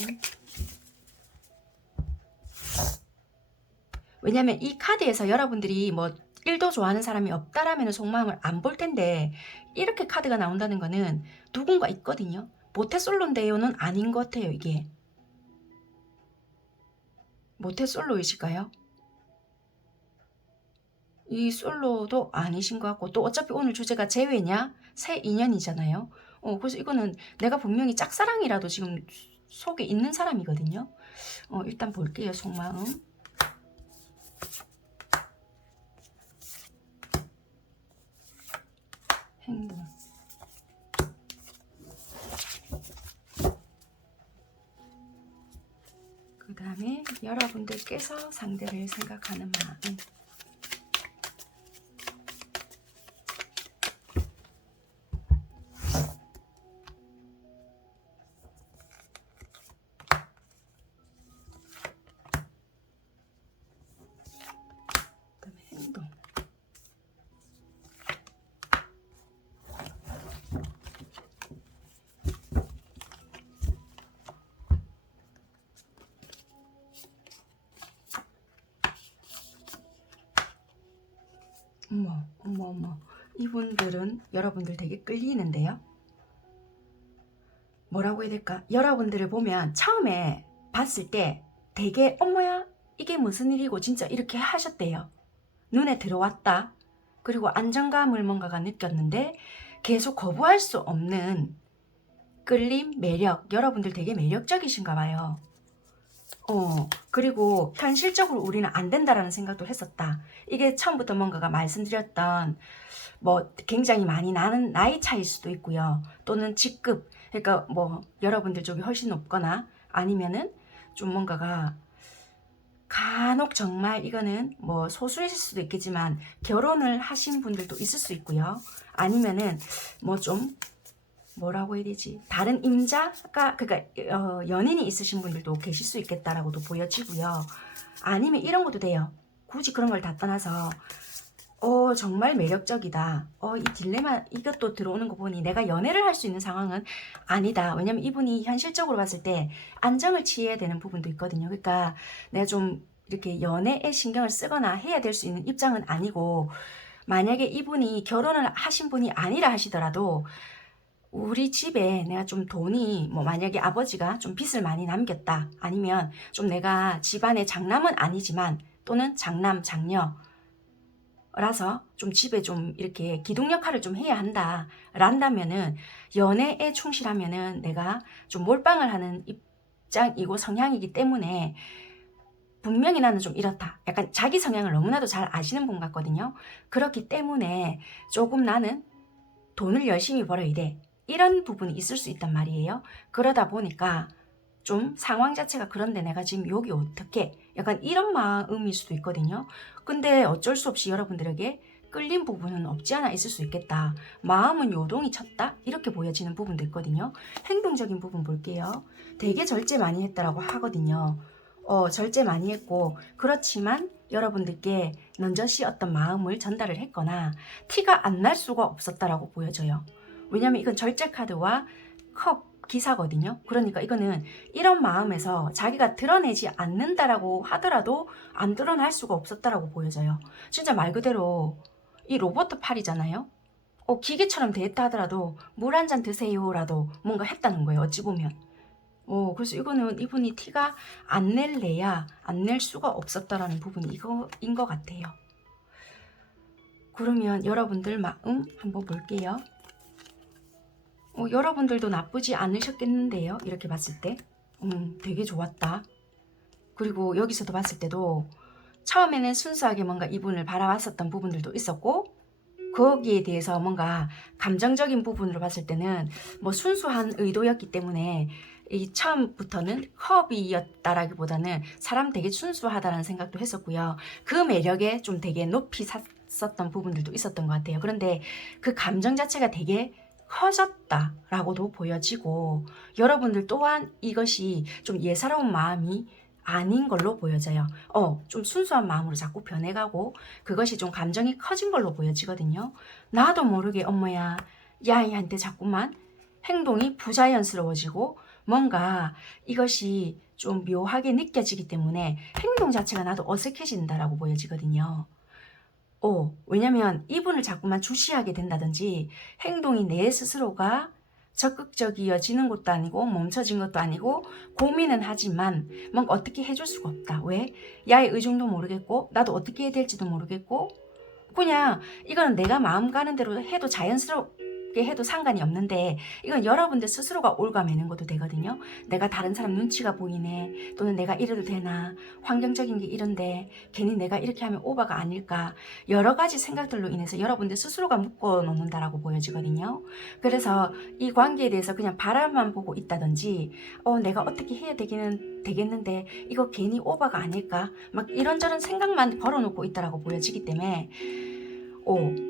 왜냐면 이 카드에서 여러분들이 뭐 1도 좋아하는 사람이 없다라면 속마음을 안 볼 텐데 이렇게 카드가 나온다는 거는 누군가 있거든요. 모태솔로인데요는 아닌 것 같아요. 이게 모태솔로이실까요? 이 솔로도 아니신 것 같고 또 어차피 오늘 주제가 재회냐? 새 인연이잖아요. 그래서 이거는 내가 분명히 짝사랑이라도 지금 속에 있는 사람이거든요. 일단 볼게요. 속마음. 행동. 그 다음에 여러분들께서 상대를 생각하는 마음. 어머. 이분들은 여러분들 되게 끌리는데요. 뭐라고 해야 될까? 여러분들을 보면 처음에 봤을 때 되게 어머야 이게 무슨 일이고 진짜 이렇게 하셨대요. 눈에 들어왔다. 그리고 안정감을 뭔가가 느꼈는데 계속 거부할 수 없는 끌림, 매력. 여러분들 되게 매력적이신가 봐요. 그리고 현실적으로 우리는 안 된다라는 생각도 했었다. 이게 처음부터 뭔가가 말씀드렸던 뭐 굉장히 많이 나는 나이 차일 수도 있고요. 또는 직급, 그러니까 뭐 여러분들 쪽이 훨씬 높거나 아니면은 좀 뭔가가 간혹 정말 이거는 뭐 소수일 수도 있겠지만 결혼을 하신 분들도 있을 수 있고요. 아니면은 뭐 좀 뭐라고 해야 되지? 다른 임자가 그러니까 연인이 있으신 분들도 계실 수 있겠다라고도 보여지고요. 아니면 이런 것도 돼요. 굳이 그런 걸 다 떠나서 정말 매력적이다. 이 딜레마 이것도 들어오는 거 보니 내가 연애를 할 수 있는 상황은 아니다. 왜냐면 이분이 현실적으로 봤을 때 안정을 취해야 되는 부분도 있거든요. 그러니까 내가 좀 이렇게 연애에 신경을 쓰거나 해야 될 수 있는 입장은 아니고 만약에 이분이 결혼을 하신 분이 아니라 하시더라도 우리 집에 내가 좀 돈이 뭐 만약에 아버지가 좀 빚을 많이 남겼다 아니면 좀 내가 집안의 장남은 아니지만 또는 장남 장녀 라서 좀 집에 좀 이렇게 기둥 역할을 좀 해야 한다 란다면은 연애에 충실하면은 내가 좀 몰빵을 하는 입장이고 성향이기 때문에 분명히 나는 좀 이렇다. 약간 자기 성향을 너무나도 잘 아시는 분 같거든요. 그렇기 때문에 조금 나는 돈을 열심히 벌어야 돼. 이런 부분이 있을 수 있단 말이에요. 그러다 보니까 좀 상황 자체가 그런데 내가 지금 여기 어떻게 약간 이런 마음일 수도 있거든요. 근데 어쩔 수 없이 여러분들에게 끌린 부분은 없지 않아 있을 수 있겠다. 마음은 요동이 쳤다? 이렇게 보여지는 부분도 있거든요. 행동적인 부분 볼게요. 되게 절제 많이 했다라고 하거든요. 절제 많이 했고 그렇지만 여러분들께 넌저시 어떤 마음을 전달을 했거나 티가 안 날 수가 없었다라고 보여져요. 왜냐면 이건 절제 카드와 컵 기사거든요. 그러니까 이거는 이런 마음에서 자기가 드러내지 않는다라고 하더라도 안 드러날 수가 없었다라고 보여져요. 진짜 말 그대로 이 로봇 팔이잖아요. 기계처럼 돼 있다 하더라도 물 한 잔 드세요라도 뭔가 했다는 거예요. 어찌 보면. 그래서 이거는 이분이 티가 안 낼래야 안 낼 수가 없었다라는 부분이 이거인 것 같아요. 그러면 여러분들 마음 한번 볼게요. 여러분들도 나쁘지 않으셨겠는데요. 이렇게 봤을 때. 되게 좋았다. 그리고 여기서도 봤을 때도 처음에는 순수하게 뭔가 이분을 바라봤었던 부분들도 있었고 거기에 대해서 뭔가 감정적인 부분으로 봤을 때는 뭐 순수한 의도였기 때문에 이 처음부터는 허비였다라기보다는 사람 되게 순수하다는 생각도 했었고요. 그 매력에 좀 되게 높이 샀었던 부분들도 있었던 것 같아요. 그런데 그 감정 자체가 되게 커졌다라고도 보여지고 여러분들 또한 이것이 좀 예사로운 마음이 아닌 걸로 보여져요. 좀 순수한 마음으로 자꾸 변해가고 그것이 좀 감정이 커진 걸로 보여지거든요. 나도 모르게 엄마야 야이한테 자꾸만 행동이 부자연스러워지고 뭔가 이것이 좀 묘하게 느껴지기 때문에 행동 자체가 나도 어색해진다라고 보여지거든요. 왜냐면 이분을 자꾸만 주시하게 된다든지 행동이 내 스스로가 적극적이어지는 것도 아니고 멈춰진 것도 아니고 고민은 하지만 뭔가 어떻게 해줄 수가 없다. 왜? 야의 의중도 모르겠고 나도 어떻게 해야 될지도 모르겠고 그냥 이거는 내가 마음 가는 대로 해도 자연스럽게 해도 상관이 없는데 이건 여러분들 스스로가 올가매는 것도 되거든요. 내가 다른 사람 눈치가 보이네 또는 내가 이래도 되나 환경적인 게 이런데 괜히 내가 이렇게 하면 오바가 아닐까 여러 가지 생각들로 인해서 여러분들 스스로가 묶어 놓는다라고 보여지거든요. 그래서 이 관계에 대해서 그냥 바람만 보고 있다든지 내가 어떻게 해야 되겠는데 이거 괜히 오바가 아닐까 막 이런저런 생각만 걸어놓고 있다라고 보여지기 때문에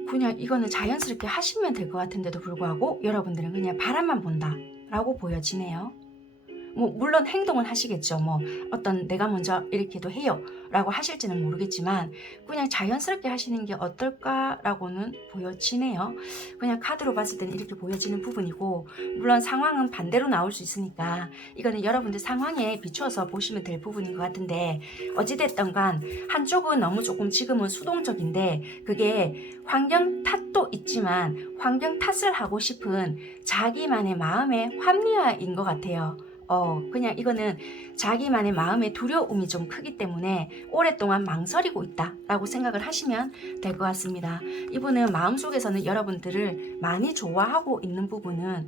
그냥 이거는 자연스럽게 하시면 될 것 같은데도 불구하고 여러분들은 그냥 바람만 본다 라고 보여지네요. 물론 행동은 하시겠죠. 어떤 내가 먼저 이렇게도 해요 라고 하실지는 모르겠지만 그냥 자연스럽게 하시는 게 어떨까라고는 보여지네요. 그냥 카드로 봤을 때는 이렇게 보여지는 부분이고 물론 상황은 반대로 나올 수 있으니까 이거는 여러분들 상황에 비추어서 보시면 될 부분인 것 같은데 어찌됐든 간 한쪽은 너무 조금 지금은 수동적인데 그게 환경 탓도 있지만 환경 탓을 하고 싶은 자기만의 마음의 합리화인 것 같아요. 그냥 이거는 자기만의 마음의 두려움이 좀 크기 때문에 오랫동안 망설이고 있다라고 생각을 하시면 될 것 같습니다. 이분은 마음속에서는 여러분들을 많이 좋아하고 있는 부분은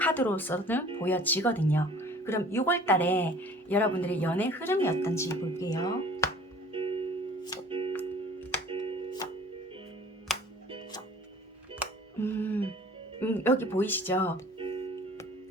카드로서는 보여지거든요. 그럼 6월 달에 여러분들의 연애 흐름이 어떤지 볼게요. 여기 보이시죠?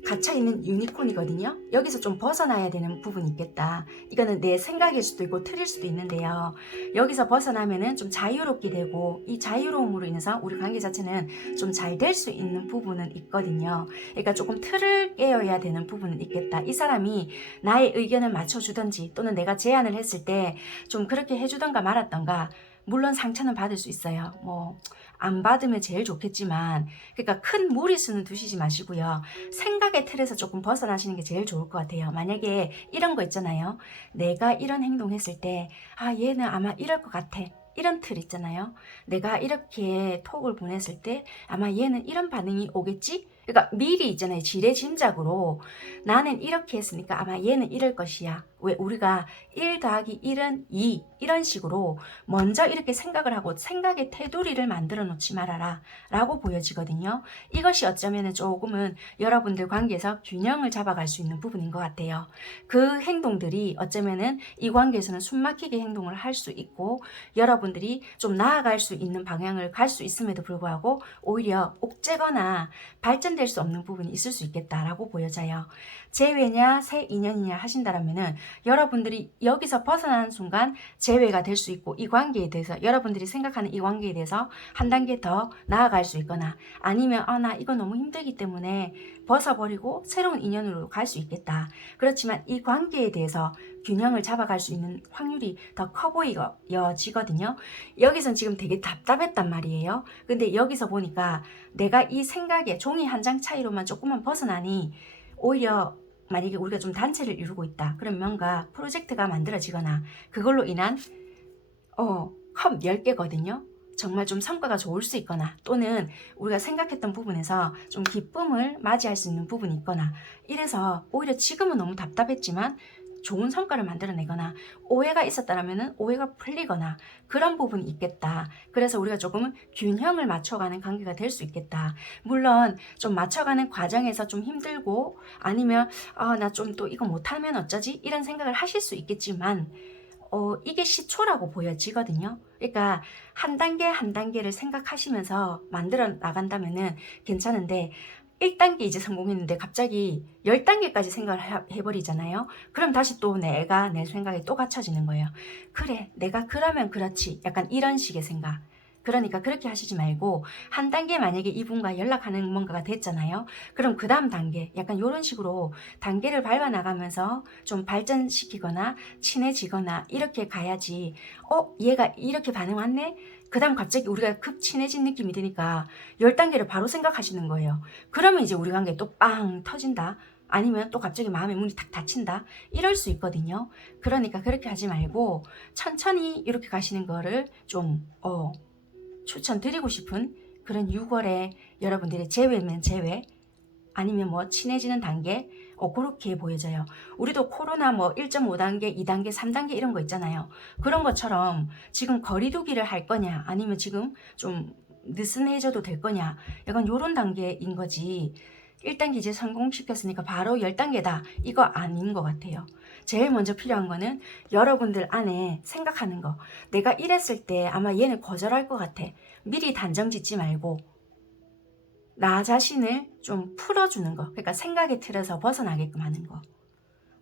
갇혀있는 유니콘이거든요. 여기서 좀 벗어나야 되는 부분이 있겠다. 이거는 내 생각일 수도 있고 틀릴 수도 있는데요. 여기서 벗어나면은 좀 자유롭게 되고 이 자유로움으로 인해서 우리 관계 자체는 좀 잘 될 수 있는 부분은 있거든요. 그러니까 조금 틀을 깨어야 되는 부분은 있겠다. 이 사람이 나의 의견을 맞춰주던지 또는 내가 제안을 했을 때 좀 그렇게 해주던가 말았던가 물론 상처는 받을 수 있어요. 안 받으면 제일 좋겠지만 그러니까 큰 무리수는 두시지 마시고요. 생각의 틀에서 조금 벗어나시는 게 제일 좋을 것 같아요. 만약에 이런 거 있잖아요. 내가 이런 행동했을 때 얘는 아마 이럴 것 같아. 이런 틀 있잖아요. 내가 이렇게 톡을 보냈을 때 아마 얘는 이런 반응이 오겠지? 그러니까 미리 있잖아요. 지레짐작으로 나는 이렇게 했으니까 아마 얘는 이럴 것이야. 왜 우리가 1 더하기 1은 2 이런 식으로 먼저 이렇게 생각을 하고 생각의 테두리를 만들어 놓지 말아라 라고 보여지거든요. 이것이 어쩌면 조금은 여러분들 관계에서 균형을 잡아갈 수 있는 부분인 것 같아요. 그 행동들이 어쩌면은 이 관계에서는 숨막히게 행동을 할 수 있고 여러분들이 좀 나아갈 수 있는 방향을 갈 수 있음에도 불구하고 오히려 옥죄거나 발전될 수 없는 부분이 있을 수 있겠다라고 보여져요. 재회냐 새 인연이냐 하신다라면은 여러분들이 여기서 벗어나는 순간 재회가 될 수 있고 이 관계에 대해서 여러분들이 생각하는 이 관계에 대해서 한 단계 더 나아갈 수 있거나 아니면 나 이거 너무 힘들기 때문에 벗어버리고 새로운 인연으로 갈 수 있겠다. 그렇지만 이 관계에 대해서 균형을 잡아갈 수 있는 확률이 더 커 보여지거든요. 여기선 지금 되게 답답했단 말이에요. 근데 여기서 보니까 내가 이 생각에 종이 한 장 차이로만 조금만 벗어나니 오히려 만약에 우리가 좀 단체를 이루고 있다. 그럼 뭔가 프로젝트가 만들어지거나 그걸로 인한 컵 10개거든요. 정말 좀 성과가 좋을 수 있거나 또는 우리가 생각했던 부분에서 좀 기쁨을 맞이할 수 있는 부분이 있거나 이래서 오히려 지금은 너무 답답했지만 좋은 성과를 만들어내거나 오해가 있었다면 오해가 풀리거나 그런 부분이 있겠다. 그래서 우리가 조금은 균형을 맞춰가는 관계가 될 수 있겠다. 물론 좀 맞춰가는 과정에서 좀 힘들고 아니면 나 좀 또 이거 못하면 어쩌지? 이런 생각을 하실 수 있겠지만 이게 시초라고 보여지거든요. 그러니까 한 단계 한 단계를 생각하시면서 만들어 나간다면은 괜찮은데 1단계 이제 성공했는데 갑자기 10단계까지 생각을 해버리잖아요. 그럼 다시 또 내가 내 생각에 또 갇혀지는 거예요. 그래, 내가 그러면 그렇지. 약간 이런 식의 생각. 그러니까 그렇게 하시지 말고 한 단계 만약에 이분과 연락하는 뭔가가 됐잖아요. 그럼 그 다음 단계 약간 이런 식으로 단계를 밟아 나가면서 좀 발전시키거나 친해지거나 이렇게 가야지 얘가 이렇게 반응 왔네? 그 다음 갑자기 우리가 급 친해진 느낌이 드니까 10단계를 바로 생각하시는 거예요. 그러면 이제 우리 관계 또 빵 터진다. 아니면 또 갑자기 마음의 문이 탁 닫힌다. 이럴 수 있거든요. 그러니까 그렇게 하지 말고 천천히 이렇게 가시는 거를 좀 추천드리고 싶은 그런 6월에 여러분들의 재회면 재회 아니면 뭐 친해지는 단계 그렇게 보여져요. 우리도 코로나 뭐 1.5단계, 2단계, 3단계 이런 거 있잖아요. 그런 것처럼 지금 거리두기를 할 거냐 아니면 지금 좀 느슨해져도 될 거냐 약간 요런 단계인 거지 1단계 이제 성공시켰으니까 바로 10단계다 이거 아닌 것 같아요. 제일 먼저 필요한 거는 여러분들 안에 생각하는 거. 내가 이랬을 때 아마 얘는 거절할 것 같아. 미리 단정 짓지 말고 나 자신을 좀 풀어주는 거. 그러니까 생각의 틀에서 벗어나게끔 하는 거.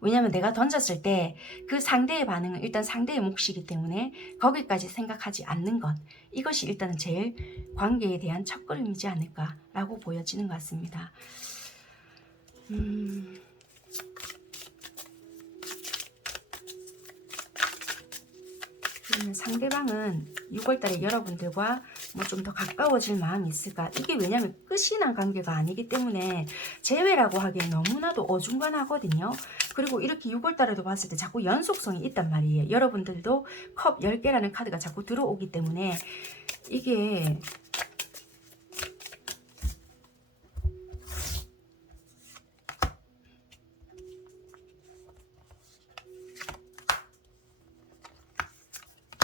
왜냐면 내가 던졌을 때 그 상대의 반응은 일단 상대의 몫이기 때문에 거기까지 생각하지 않는 것. 이것이 일단은 제일 관계에 대한 첫걸음이지 않을까라고 보여지는 것 같습니다. 그러면 상대방은 6월달에 여러분들과 뭐 좀 더 가까워질 마음이 있을까? 이게 왜냐면 끝이 난 관계가 아니기 때문에 재회라고 하기엔 너무나도 어중간하거든요. 그리고 이렇게 6월달에도 봤을 때 자꾸 연속성이 있단 말이에요. 여러분들도 컵 10개라는 카드가 자꾸 들어오기 때문에 이게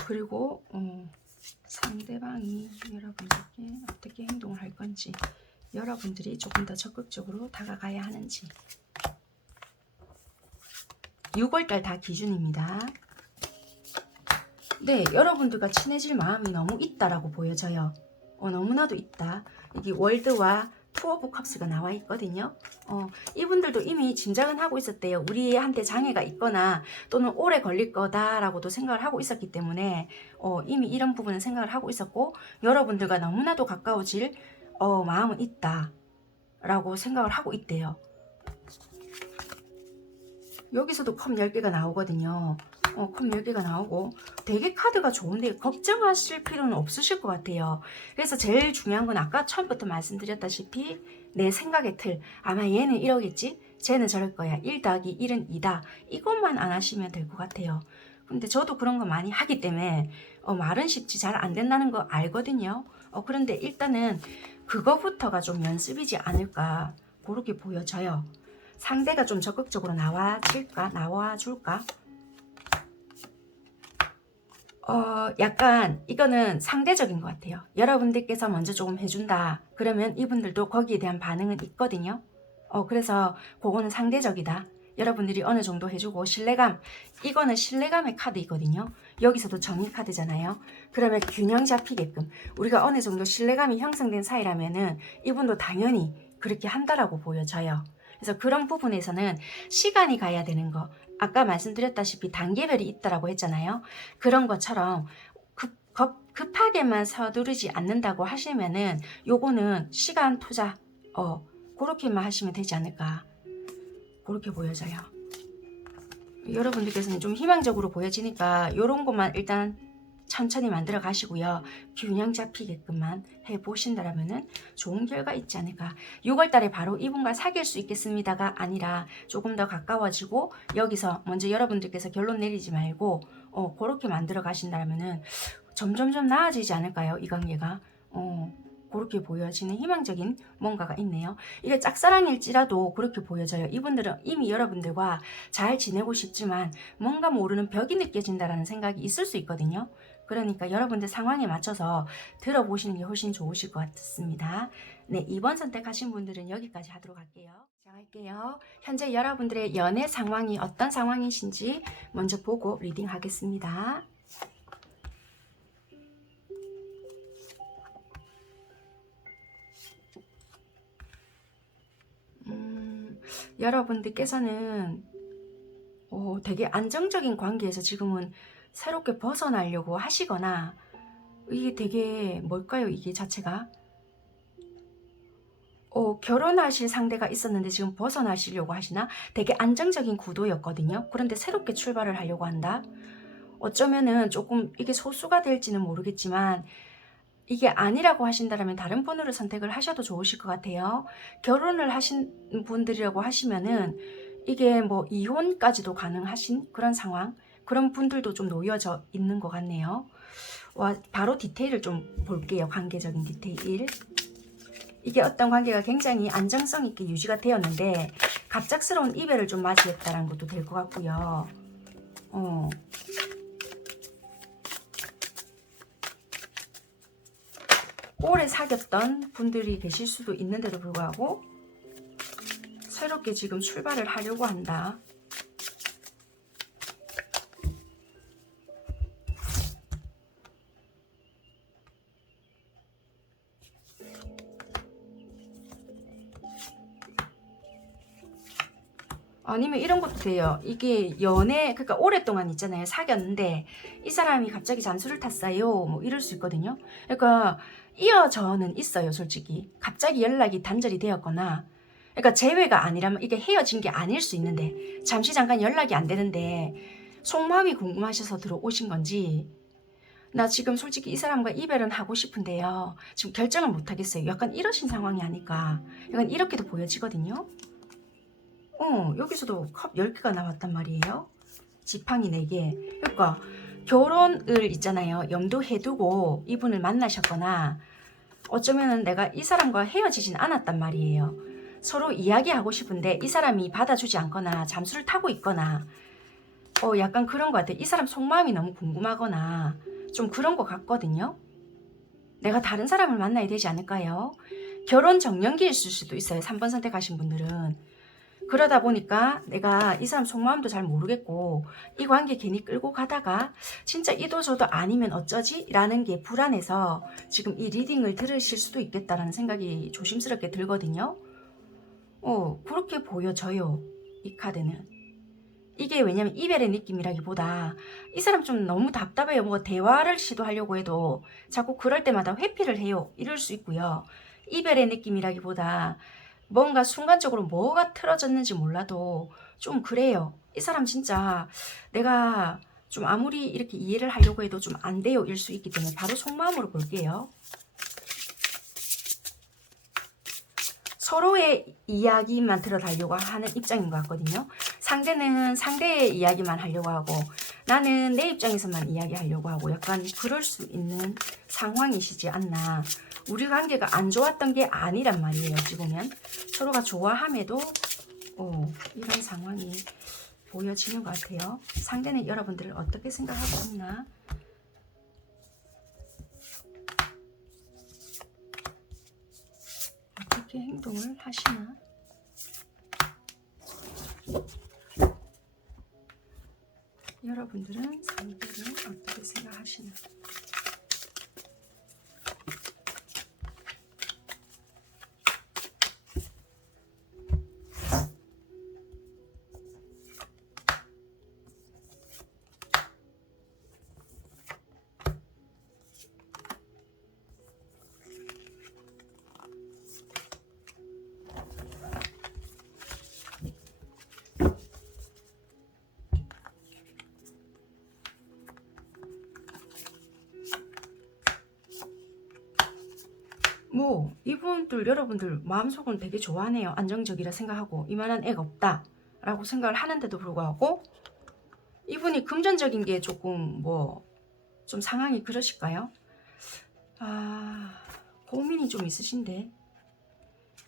그리고 상대방이 여러분들께 어떻게 행동을 할 건지 여러분들이 조금 더 적극적으로 다가가야 하는지 6월달 다 기준입니다. 네, 여러분들과 친해질 마음이 너무 있다라고 보여져요. 너무나도 있다. 이게 월드와 투 오브 컵스가 나와 있거든요. 이분들도 이미 짐작은 하고 있었대요. 우리한테 장애가 있거나 또는 오래 걸릴 거다라고도 생각을 하고 있었기 때문에 이미 이런 부분은 생각을 하고 있었고 여러분들과 너무나도 가까워질 마음은 있다라고 생각을 하고 있대요. 여기서도 컵 10개가 나오거든요. 컵 10개가 나오고 되게 카드가 좋은데 걱정하실 필요는 없으실 것 같아요. 그래서 제일 중요한 건 아까 처음부터 말씀드렸다시피 내 생각의 틀. 아마 얘는 이러겠지? 쟤는 저럴 거야. 1 더하기 1은 2다. 이것만 안 하시면 될 것 같아요. 근데 저도 그런 거 많이 하기 때문에 말은 쉽지 잘 안 된다는 거 알거든요. 그런데 일단은 그거부터가 좀 연습이지 않을까 그렇게 보여져요. 상대가 좀 적극적으로 나와줄까? 약간 이거는 상대적인 것 같아요. 여러분들께서 먼저 조금 해준다. 그러면 이분들도 거기에 대한 반응은 있거든요. 그래서 그거는 상대적이다. 여러분들이 어느 정도 해주고 신뢰감, 이거는 신뢰감의 카드이거든요. 여기서도 정의 카드잖아요. 그러면 균형 잡히게끔 우리가 어느 정도 신뢰감이 형성된 사이라면은 이분도 당연히 그렇게 한다라고 보여져요. 그래서 그런 부분에서는 시간이 가야 되는 거, 아까 말씀드렸다시피 단계별이 있다라고 했잖아요. 그런 것처럼 급하게만 서두르지 않는다고 하시면은 요거는 시간 투자 그렇게만 하시면 되지 않을까 그렇게 보여져요. 여러분들께서는 좀 희망적으로 보여지니까 요런 것만 일단 천천히 만들어 가시고요. 균형 잡히게끔만 해보신다라면 좋은 결과 있지 않을까. 6월달에 바로 이분과 사귈 수 있겠습니다가 아니라 조금 더 가까워지고 여기서 먼저 여러분들께서 결론 내리지 말고 그렇게 만들어 가신다면 점점점 나아지지 않을까요? 이 관계가. 그렇게 보여지는 희망적인 뭔가가 있네요. 이게 짝사랑일지라도 그렇게 보여져요. 이분들은 이미 여러분들과 잘 지내고 싶지만 뭔가 모르는 벽이 느껴진다라는 생각이 있을 수 있거든요. 그러니까 여러분들 상황에 맞춰서 들어보시는 게 훨씬 좋으실 것 같습니다. 네, 2번 선택하신 분들은 여기까지 하도록 할게요. 시작할게요. 현재 여러분들의 연애 상황이 어떤 상황이신지 먼저 보고 리딩 하겠습니다. 여러분들께서는 되게 안정적인 관계에서 지금은 새롭게 벗어나려고 하시거나 이게 되게 뭘까요? 이게 자체가 결혼하실 상대가 있었는데 지금 벗어나시려고 하시나? 되게 안정적인 구도였거든요. 그런데 새롭게 출발을 하려고 한다. 어쩌면은 조금 이게 소수가 될지는 모르겠지만 이게 아니라고 하신다면 다른 분으로 선택을 하셔도 좋으실 것 같아요. 결혼을 하신 분들이라고 하시면은 이게 뭐 이혼까지도 가능하신 그런 상황, 그런 분들도 좀 놓여져 있는 것 같네요. 바로 디테일을 좀 볼게요. 관계적인 디테일. 이게 어떤 관계가 굉장히 안정성 있게 유지가 되었는데 갑작스러운 이별을 좀 맞이했다는 것도 될 것 같고요. 오래 사귀었던 분들이 계실 수도 있는데도 불구하고 새롭게 지금 출발을 하려고 한다. 아니면 이런 것도 돼요. 이게 그러니까 오랫동안 있잖아요. 사귀었는데 이 사람이 갑자기 잠수를 탔어요. 뭐 이럴 수 있거든요. 그러니까 이어져는 있어요. 솔직히 갑자기 연락이 단절이 되었거나, 그러니까 재회가 아니라면 이게 헤어진 게 아닐 수 있는데 잠시 잠깐 연락이 안 되는데 속마음이 궁금하셔서 들어오신 건지, 나 지금 솔직히 이 사람과 이별은 하고 싶은데요, 지금 결정을 못 하겠어요. 약간 이러신 상황이 아닐까. 약간 이렇게도 보여지거든요. 여기서도 컵 10개가 나왔단 말이에요. 지팡이 4개. 그러니까 결혼을 있잖아요. 염두해 두고 이분을 만나셨거나 어쩌면 내가 이 사람과 헤어지진 않았단 말이에요. 서로 이야기하고 싶은데 이 사람이 받아주지 않거나 잠수를 타고 있거나 약간 그런 것 같아요. 이 사람 속마음이 너무 궁금하거나 좀 그런 것 같거든요. 내가 다른 사람을 만나야 되지 않을까요? 결혼 정년기일 수도 있어요. 3번 선택하신 분들은. 그러다 보니까 내가 이 사람 속마음도 잘 모르겠고 이 관계 괜히 끌고 가다가 진짜 이도저도 아니면 어쩌지? 라는 게 불안해서 지금 이 리딩을 들으실 수도 있겠다라는 생각이 조심스럽게 들거든요. 그렇게 보여져요. 이 카드는. 이게 왜냐면 이별의 느낌이라기보다 이 사람 좀 너무 답답해요. 뭐 대화를 시도하려고 해도 자꾸 그럴 때마다 회피를 해요. 이럴 수 있고요. 이별의 느낌이라기보다 뭔가 순간적으로 뭐가 틀어졌는지 몰라도 좀 그래요. 이 사람 진짜 내가 좀 아무리 이렇게 이해를 하려고 해도 좀 안 돼요. 일 수 있기 때문에 바로 속마음으로 볼게요. 서로의 이야기만 들어달라고 하는 입장인 것 같거든요. 상대는 상대의 이야기만 하려고 하고 나는 내 입장에서만 이야기하려고 하고 약간 그럴 수 있는 상황이시지 않나. 우리 관계가 안 좋았던 게 아니란 말이에요. 어찌 보면 서로가 좋아함에도 이런 상황이 보여지는 것 같아요. 상대는 여러분들을 어떻게 생각하고 있나. 어떻게 행동을 하시나. 여러분들은 상대를 어떻게 생각하시나. 뭐 이분들 여러분들 마음속은 되게 좋아하네요. 안정적이라 생각하고 이만한 애가 없다 라고 생각을 하는데도 불구하고 이분이 금전적인 게 조금 뭐 좀 상황이 그러실까요? 고민이 좀 있으신데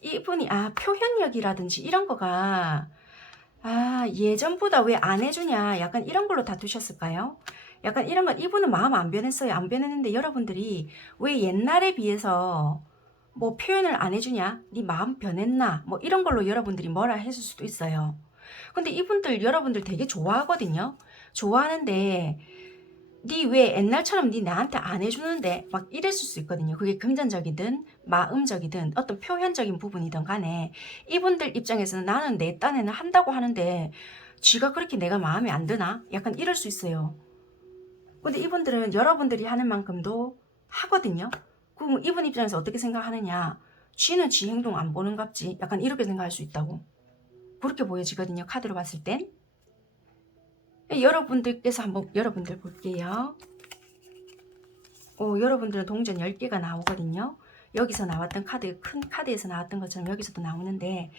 이분이 표현력이라든지 이런 거가 예전보다 왜 안 해주냐 약간 이런 걸로 다투셨을까요? 약간 이런 건 이분은 마음 안 변했어요. 안 변했는데 여러분들이 왜 옛날에 비해서 뭐 표현을 안 해주냐? 네 마음 변했나? 뭐 이런 걸로 여러분들이 뭐라 했을 수도 있어요. 근데 이분들 여러분들 되게 좋아하거든요. 좋아하는데 네 왜 옛날처럼 네 나한테 안 해주는데 막 이랬을 수 있거든요. 그게 금전적이든 마음적이든 어떤 표현적인 부분이든 간에 이분들 입장에서는 나는 내 딴에는 한다고 하는데 쥐가 그렇게 내가 마음에 안 드나? 약간 이럴 수 있어요. 근데 이분들은 여러분들이 하는 만큼도 하거든요. 그럼 이분 입장에서 어떻게 생각하느냐? 쥐는 쥐 행동 안 보는갑지? 약간 이렇게 생각할 수 있다고. 그렇게 보여지거든요. 카드로 봤을 땐. 여러분들께서 한번 여러분들 볼게요. 여러분들은 동전 10개가 나오거든요. 여기서 나왔던 카드, 큰 카드에서 나왔던 것처럼 여기서도 나오는데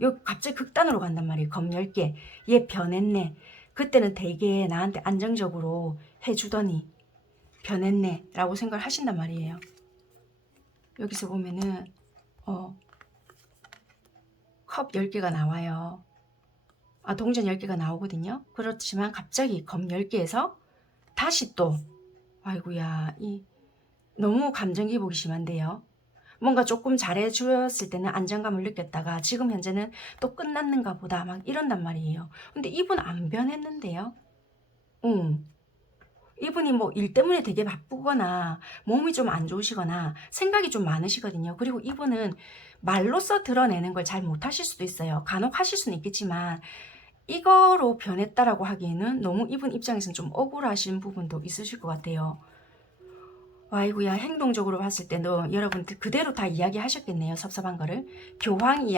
여기 갑자기 극단으로 간단 말이에요. 검 10개. 얘 변했네. 그때는 되게 나한테 안정적으로 해주더니 변했네 라고 생각을 하신단 말이에요. 여기서 보면은 컵 10개가 나와요. 동전 10개가 나오거든요. 그렇지만 갑자기 검 10개에서 다시 또 아이고야 너무 감정 기복이 심한데요. 뭔가 조금 잘해주었을 때는 안정감을 느꼈다가 지금 현재는 또 끝났는가 보다 막 이런단 말이에요. 근데 이분 안 변했는데요. 이분이 뭐 일 때문에 되게 바쁘거나 몸이 좀 안 좋으시거나 생각이 좀 많으시거든요. 그리고 이분은 말로써 드러내는 걸 잘 못하실 수도 있어요. 간혹 하실 수는 있겠지만 이거로 변했다라고 하기에는 너무 이분 입장에서는 좀 억울하신 부분도 있으실 것 같아요. 아이고야, 행동적으로 봤을 때도 여러분들 그대로 다 이야기하셨겠네요. 섭섭한 거를. 교황이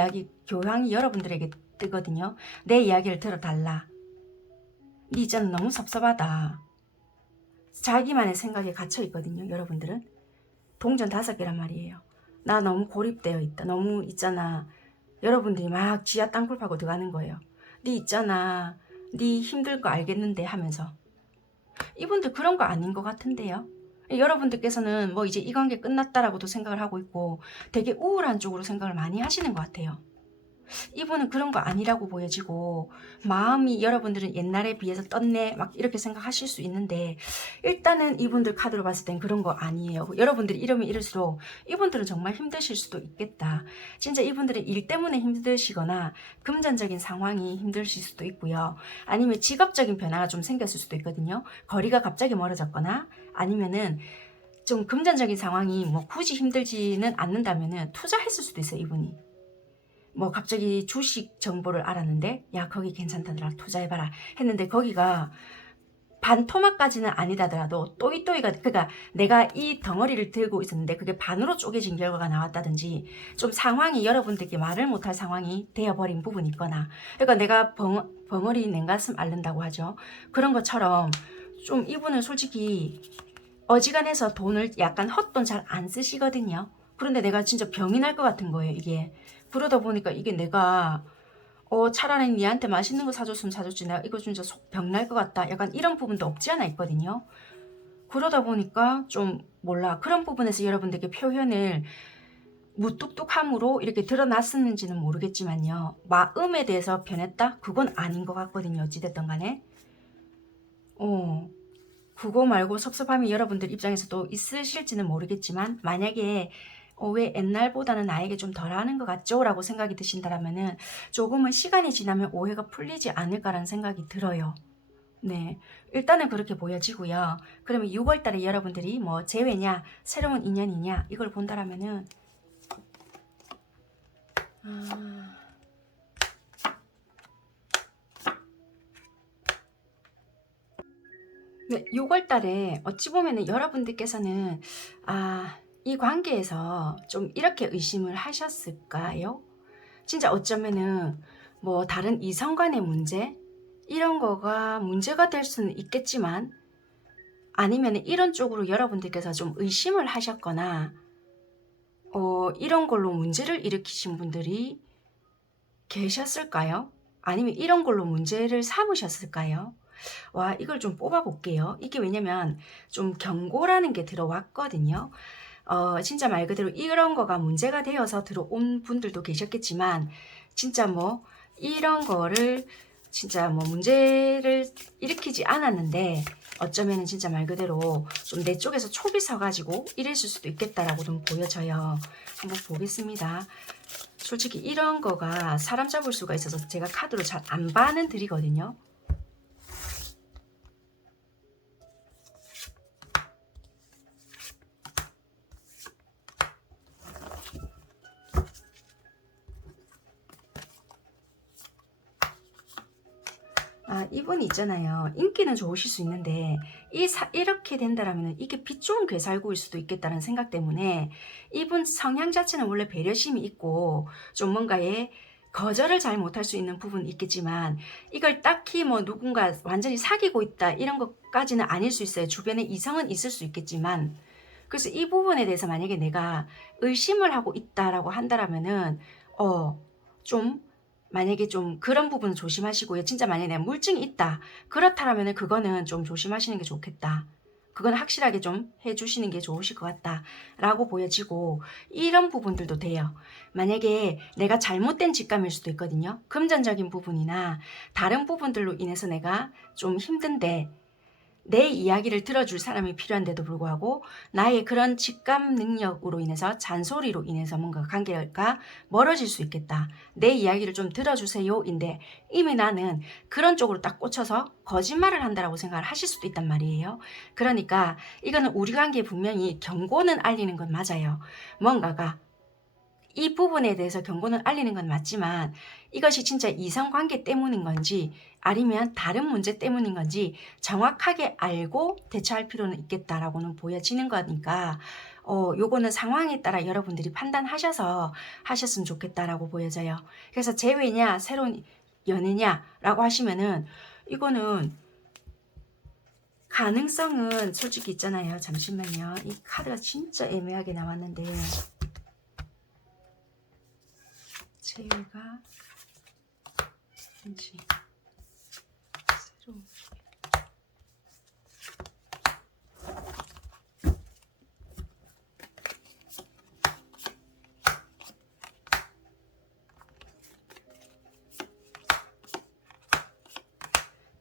여러분들에게 뜨거든요. 내 이야기를 들어달라. 네 있잖아, 너무 섭섭하다. 자기만의 생각에 갇혀 있거든요. 여러분들은 동전 5개란 말이에요. 나 너무 고립되어 있다. 너무 있잖아. 여러분들이 막 지하 땅굴 파고 들어가는 거예요. 네 있잖아. 네 힘들 거 알겠는데 하면서. 이분들 그런 거 아닌 것 같은데요. 여러분들께서는 뭐 이제 이 관계 끝났다라고도 생각을 하고 있고 되게 우울한 쪽으로 생각을 많이 하시는 것 같아요. 이분은 그런 거 아니라고 보여지고 마음이 여러분들은 옛날에 비해서 떴네 막 이렇게 생각하실 수 있는데 일단은 이분들 카드로 봤을 땐 그런 거 아니에요. 여러분들이 이러면 이럴수록 이분들은 정말 힘드실 수도 있겠다. 진짜 이분들은 일 때문에 힘드시거나 금전적인 상황이 힘드실 수도 있고요. 아니면 직업적인 변화가 좀 생겼을 수도 있거든요. 거리가 갑자기 멀어졌거나 아니면은 좀 금전적인 상황이 뭐 굳이 힘들지는 않는다면은 투자했을 수도 있어요. 이분이. 뭐 갑자기 주식 정보를 알았는데 야 거기 괜찮다더라 투자해봐라 했는데 거기가 반토막까지는 아니다더라도 또이또이가 그러니까 내가 이 덩어리를 들고 있었는데 그게 반으로 쪼개진 결과가 나왔다든지 좀 상황이 여러분들께 말을 못할 상황이 되어버린 부분이 있거나 그러니까 내가 벙어리 냉가슴 앓는다고 하죠. 그런 것처럼 좀 이분은 솔직히 어지간해서 돈을 약간 헛돈 잘 안 쓰시거든요. 그런데 내가 진짜 병이 날 것 같은 거예요. 이게 그러다 보니까 이게 내가 차라리 니한테 맛있는 거 사줬으면 사줬지. 내가 이거 진짜 속 병날 것 같다. 약간 이런 부분도 없지 않아 있거든요. 그러다 보니까 좀 몰라. 그런 부분에서 여러분들께 표현을 무뚝뚝함으로 이렇게 드러났었는지는 모르겠지만요. 마음에 대해서 변했다? 그건 아닌 것 같거든요. 어찌됐든 간에. 그거 말고 섭섭함이 여러분들 입장에서도 있으실지는 모르겠지만 만약에 왜 옛날보다는 나에게 좀 덜하는 것 같죠? 라고 생각이 드신다면은 조금은 시간이 지나면 오해가 풀리지 않을까라는 생각이 들어요. 네, 일단은 그렇게 보여지고요. 그러면 6월 달에 여러분들이 뭐 재회냐, 새로운 인연이냐 이걸 본다라면은 네, 6월 달에 어찌 보면은 여러분들께서는 이 관계에서 좀 이렇게 의심을 하셨을까요? 진짜 어쩌면은 뭐 다른 이성 간의 문제 이런 거가 문제가 될 수는 있겠지만 아니면 이런 쪽으로 여러분들께서 좀 의심을 하셨거나 이런 걸로 문제를 일으키신 분들이 계셨을까요? 아니면 이런 걸로 문제를 삼으셨을까요? 와, 이걸 좀 뽑아 볼게요. 이게 왜냐면 좀 경고라는 게 들어왔거든요. 진짜 말 그대로 이런 거가 문제가 되어서 들어온 분들도 계셨겠지만 진짜 뭐 이런 거를 진짜 뭐 문제를 일으키지 않았는데 어쩌면 진짜 말 그대로 좀 내 쪽에서 촉이 서가지고 이랬을 수도 있겠다라고 좀 보여져요. 한번 보겠습니다. 솔직히 이런 거가 사람 잡을 수가 있어서 제가 카드로 잘 안 봐는 드리거든요. 이분 있잖아요. 인기는 좋으실 수 있는데 이렇게 된다라면 이게 빛 좋은 괴살구일 수도 있겠다는 생각 때문에 이분 성향 자체는 원래 배려심이 있고 좀 뭔가에 거절을 잘 못할 수 있는 부분이 있겠지만 이걸 딱히 뭐 누군가 완전히 사귀고 있다 이런 것까지는 아닐 수 있어요. 주변에 이성은 있을 수 있겠지만 그래서 이 부분에 대해서 만약에 내가 의심을 하고 있다라고 한다라면은 좀 만약에 좀 그런 부분은 조심하시고요. 진짜 만약에 내가 물증이 있다. 그렇다라면 그거는 좀 조심하시는 게 좋겠다. 그건 확실하게 좀 해주시는 게 좋으실 것 같다. 라고 보여지고 이런 부분들도 돼요. 만약에 내가 잘못된 직감일 수도 있거든요. 금전적인 부분이나 다른 부분들로 인해서 내가 좀 힘든데 내 이야기를 들어줄 사람이 필요한데도 불구하고 나의 그런 직감 능력으로 인해서 잔소리로 인해서 뭔가 관계가 멀어질 수 있겠다. 내 이야기를 좀 들어주세요 인데 이미 나는 그런 쪽으로 딱 꽂혀서 거짓말을 한다라고 생각을 하실 수도 있단 말이에요. 그러니까 이거는 우리 관계에 분명히 경고는 알리는 건 맞아요. 뭔가가 이 부분에 대해서 경고는 알리는 건 맞지만 이것이 진짜 이성관계 때문인 건지 아니면 다른 문제 때문인 건지 정확하게 알고 대처할 필요는 있겠다라고는 보여지는 거니까 요거는 상황에 따라 여러분들이 판단하셔서 하셨으면 좋겠다라고 보여져요. 그래서 재회냐 새로운 연애냐라고 하시면은 이거는 가능성은 솔직히 있잖아요. 잠시만요. 이 카드가 진짜 애매하게 나왔는데 재회가 뭔지 새로운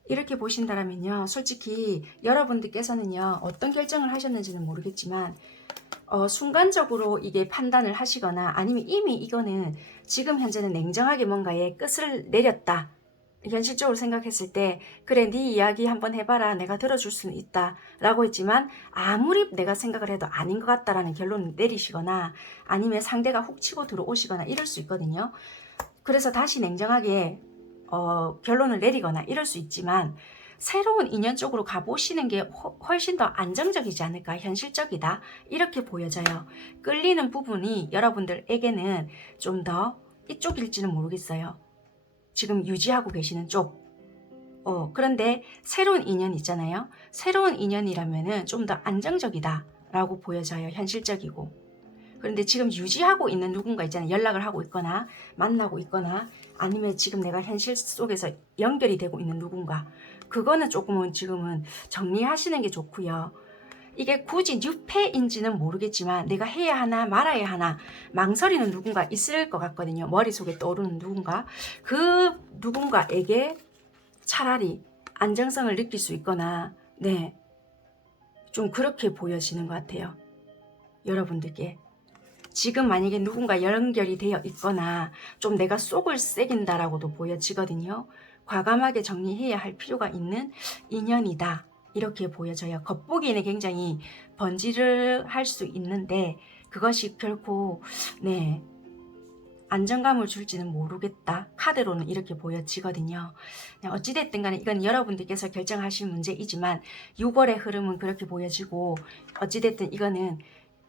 이렇게 보신다면요. 솔직히 여러분들께서는요. 어떤 결정을 하셨는지는 모르겠지만 순간적으로 이게 판단을 하시거나 아니면 이미 이거는 지금 현재는 냉정하게 뭔가에 끝을 내렸다. 현실적으로 생각했을 때 그래 네 이야기 한번 해봐라 내가 들어줄 수는 있다 라고 했지만 아무리 내가 생각을 해도 아닌 것 같다라는 결론을 내리시거나 아니면 상대가 훅 치고 들어오시거나 이럴 수 있거든요. 그래서 다시 냉정하게 결론을 내리거나 이럴 수 있지만 새로운 인연 쪽으로 가보시는 게 훨씬 더 안정적이지 않을까 현실적이다 이렇게 보여져요. 끌리는 부분이 여러분들에게는 좀 더 이쪽일지는 모르겠어요. 지금 유지하고 계시는 쪽. 그런데 새로운 인연 있잖아요. 새로운 인연이라면은 좀 더 안정적이다 라고 보여져요. 현실적이고. 그런데 지금 유지하고 있는 누군가 있잖아요. 연락을 하고 있거나 만나고 있거나 아니면 지금 내가 현실 속에서 연결이 되고 있는 누군가, 그거는 조금은 지금은 정리하시는 게 좋고요. 이게 굳이 뉴페인지는 모르겠지만 내가 해야 하나 말아야 하나 망설이는 누군가 있을 것 같거든요. 머릿속에 떠오르는 누군가. 그 누군가에게 차라리 안정성을 느낄 수 있거나 네, 좀 그렇게 보여지는 것 같아요. 여러분들께. 지금 만약에 누군가 연결이 되어 있거나 좀 내가 속을 새긴다라고도 보여지거든요. 과감하게 정리해야 할 필요가 있는 인연이다. 이렇게 보여져요. 겉보기에는 굉장히 번지를 할 수 있는데 그것이 결코 네, 안정감을 줄지는 모르겠다. 카드로는 이렇게 보여지거든요. 어찌됐든 간에 이건 여러분들께서 결정하실 문제이지만 6월의 흐름은 그렇게 보여지고 어찌됐든 이거는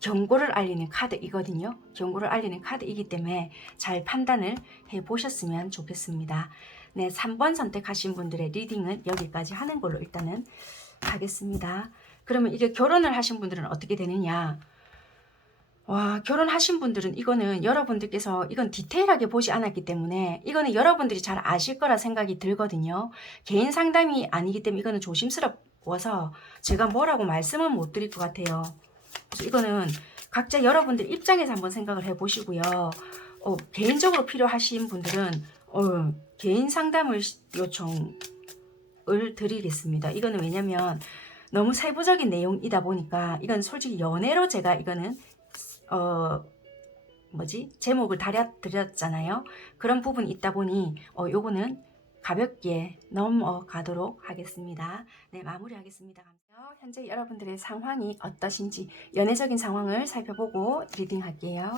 경고를 알리는 카드이거든요. 경고를 알리는 카드이기 때문에 잘 판단을 해보셨으면 좋겠습니다. 네, 3번 선택하신 분들의 리딩은 여기까지 하는 걸로 일단은 하겠습니다. 그러면 이게 결혼을 하신 분들은 어떻게 되느냐? 와, 결혼하신 분들은 이거는 여러분들께서 이건 디테일하게 보지 않았기 때문에 이거는 여러분들이 잘 아실 거라 생각이 들거든요. 개인 상담이 아니기 때문에 이거는 조심스러워서 제가 뭐라고 말씀은 못 드릴 것 같아요. 그래서 이거는 각자 여러분들 입장에서 한번 생각을 해보시고요. 개인적으로 필요하신 분들은 개인 상담을 요청을 드리겠습니다. 이거는 왜냐면 너무 세부적인 내용이다 보니까 이건 솔직히 연애로 제가 이거는 제목을 드렸잖아요. 그런 부분이 있다 보니 요거는 가볍게 넘어가도록 하겠습니다. 네, 마무리하겠습니다. 현재 여러분들의 상황이 어떠신지 연애적인 상황을 살펴보고 리딩할게요.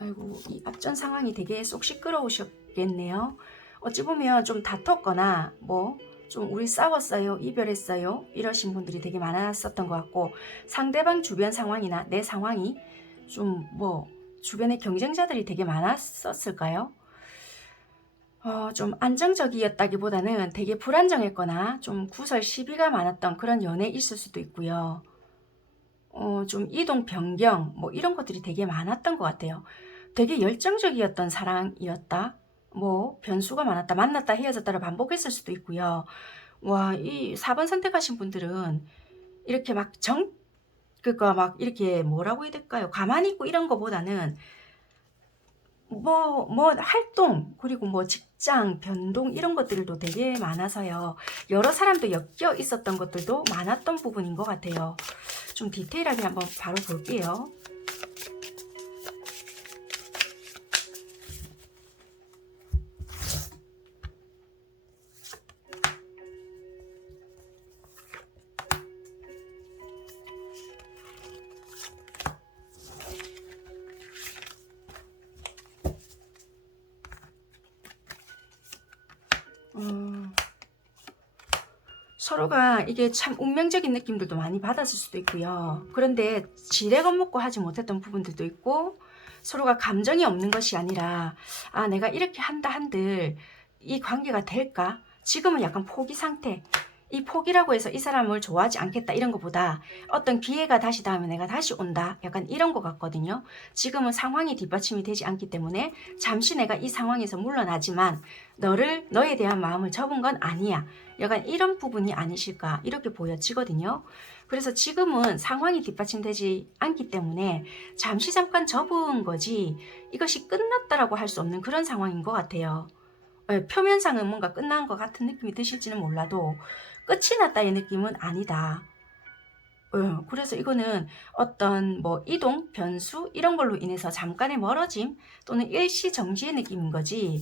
아이고, 이 앞전 상황이 되게 쏙 시끄러우셨겠네요. 어찌 보면 좀 다퉜거나 좀 우리 싸웠어요, 이별했어요 이러신 분들이 되게 많았었던 것 같고, 상대방 주변 상황이나 내 상황이 좀 주변에 경쟁자들이 되게 많았었을까요? 좀 안정적이었다기보다는 되게 불안정했거나 좀 구설 시비가 많았던 그런 연애있을 수도 있고요. 좀 이동 변경 이런 것들이 되게 많았던 것 같아요. 되게 열정적이었던 사랑이었다. 변수가 많았다. 만났다 헤어졌다를 반복했을 수도 있고요. 와, 이 4번 선택하신 분들은 이렇게 이렇게 뭐라고 해야 될까요? 가만히 있고 이런 거보다는 활동, 그리고 직장, 변동 이런 것들도 되게 많아서요. 여러 사람도 엮여 있었던 것들도 많았던 부분인 것 같아요. 좀 디테일하게 한번 바로 볼게요. 서로가 이게 참 운명적인 느낌들도 많이 받았을 수도 있고요. 그런데 지레 겁먹고 하지 못했던 부분들도 있고, 서로가 감정이 없는 것이 아니라 내가 이렇게 한다 한들 이 관계가 될까? 지금은 약간 포기 상태. 이 포기라고 해서 이 사람을 좋아하지 않겠다 이런 것보다 어떤 기회가 다시 닿으면 내가 다시 온다 약간 이런 것 같거든요. 지금은 상황이 뒷받침이 되지 않기 때문에 잠시 내가 이 상황에서 물러나지만 너에 대한 마음을 접은 건 아니야. 약간 이런 부분이 아니실까 이렇게 보여지거든요. 그래서 지금은 상황이 뒷받침되지 않기 때문에 잠시 잠깐 접은 거지 이것이 끝났다라고 할 수 없는 그런 상황인 것 같아요. 표면상은 뭔가 끝난 것 같은 느낌이 드실지는 몰라도 끝이 났다의 느낌은 아니다. 그래서 이거는 어떤 이동, 변수 이런 걸로 인해서 잠깐의 멀어짐 또는 일시 정지의 느낌인 거지.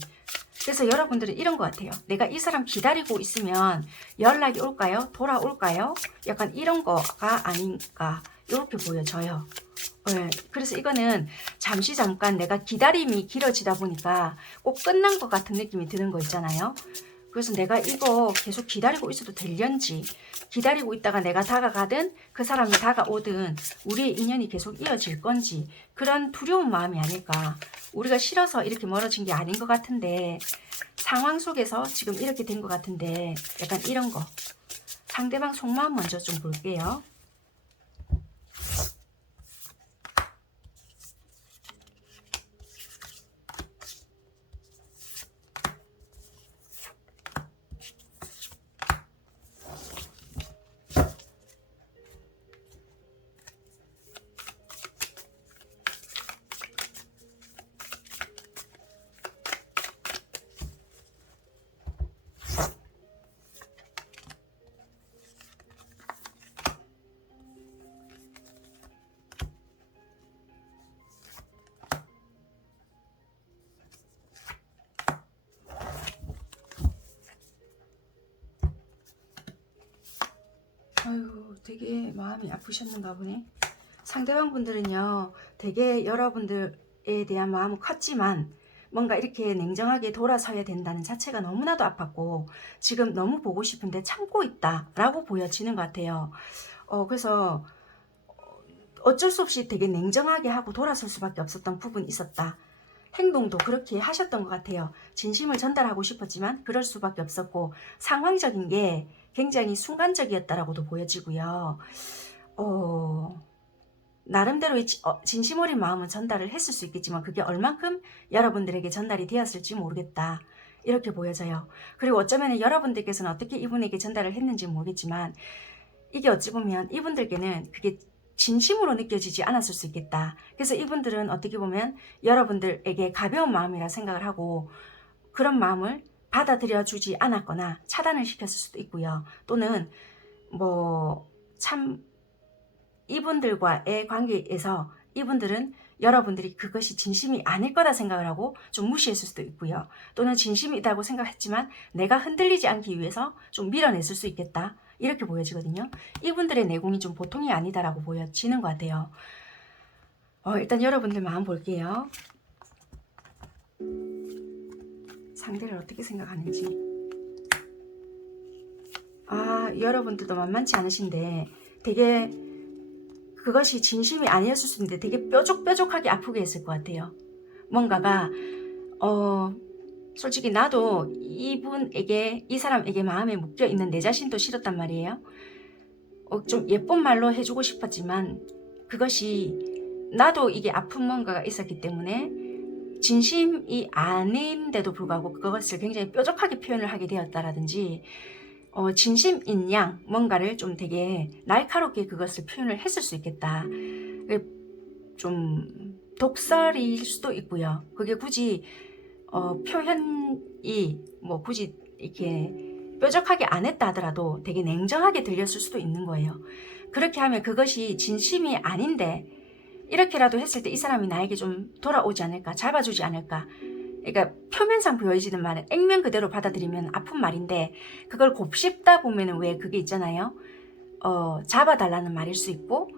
그래서 여러분들은 이런 것 같아요. 내가 이 사람 기다리고 있으면 연락이 올까요? 돌아올까요? 약간 이런 거가 아닌가 이렇게 보여져요. 그래서 이거는 잠시 잠깐 내가 기다림이 길어지다 보니까 꼭 끝난 것 같은 느낌이 드는 거 있잖아요. 그래서 내가 이거 계속 기다리고 있어도 될련지, 기다리고 있다가 내가 다가가든 그 사람이 다가오든 우리의 인연이 계속 이어질 건지 그런 두려운 마음이 아닐까. 우리가 싫어서 이렇게 멀어진 게 아닌 것 같은데 상황 속에서 지금 이렇게 된 것 같은데 약간 이런 거. 상대방 속마음 먼저 좀 볼게요. 아유, 되게 마음이 아프셨는가 보네. 상대방 분들은요, 되게 여러분들에 대한 마음은 컸지만 뭔가 이렇게 냉정하게 돌아서야 된다는 자체가 너무나도 아팠고 지금 너무 보고 싶은데 참고 있다라고 보여지는 것 같아요. 그래서 어쩔 수 없이 되게 냉정하게 하고 돌아설 수밖에 없었던 부분이 있었다. 행동도 그렇게 하셨던 것 같아요. 진심을 전달하고 싶었지만 그럴 수밖에 없었고 상황적인 게 굉장히 순간적이었다라고도 보여지고요. 나름대로 진심 어린 마음은 전달을 했을 수 있겠지만 그게 얼만큼 여러분들에게 전달이 되었을지 모르겠다. 이렇게 보여져요. 그리고 어쩌면 여러분들께서는 어떻게 이분에게 전달을 했는지 모르겠지만 이게 어찌 보면 이분들께는 그게 진심으로 느껴지지 않았을 수 있겠다. 그래서 이분들은 어떻게 보면 여러분들에게 가벼운 마음이라 생각을 하고 그런 마음을 받아들여 주지 않았거나 차단을 시켰을 수도 있고요. 또는 참 이분들과의 관계에서 이분들은 여러분들이 그것이 진심이 아닐 거다 생각을 하고 좀 무시했을 수도 있고요. 또는 진심이라고 생각했지만 내가 흔들리지 않기 위해서 좀 밀어냈을 수 있겠다. 이렇게 보여지거든요. 이분들의 내공이 좀 보통이 아니다라고 보여지는 것 같아요. 일단 여러분들 마음 볼게요. 상대를 어떻게 생각하는지. 여러분들도 만만치 않으신데 되게 그것이 진심이 아니었을 수 있는데 되게 뾰족뾰족하게 아프게 했을 것 같아요. 뭔가가 솔직히 나도 이분에게 이 사람에게 마음에 묶여있는 내 자신도 싫었단 말이에요. 좀 예쁜 말로 해주고 싶었지만 그것이 나도 이게 아픈 뭔가가 있었기 때문에 진심이 아닌데도 불구하고 그것을 굉장히 뾰족하게 표현을 하게 되었다라든지 진심인 양 뭔가를 좀 되게 날카롭게 그것을 표현을 했을 수 있겠다. 좀 독설일 수도 있고요. 그게 굳이 표현이 굳이 이렇게 뾰족하게 안 했다 하더라도 되게 냉정하게 들렸을 수도 있는 거예요. 그렇게 하면 그것이 진심이 아닌데 이렇게라도 했을 때 이 사람이 나에게 좀 돌아오지 않을까, 잡아주지 않을까. 그러니까 표면상 보여지는 말은 액면 그대로 받아들이면 아픈 말인데 그걸 곱씹다 보면은 왜 그게 있잖아요. 잡아달라는 말일 수 있고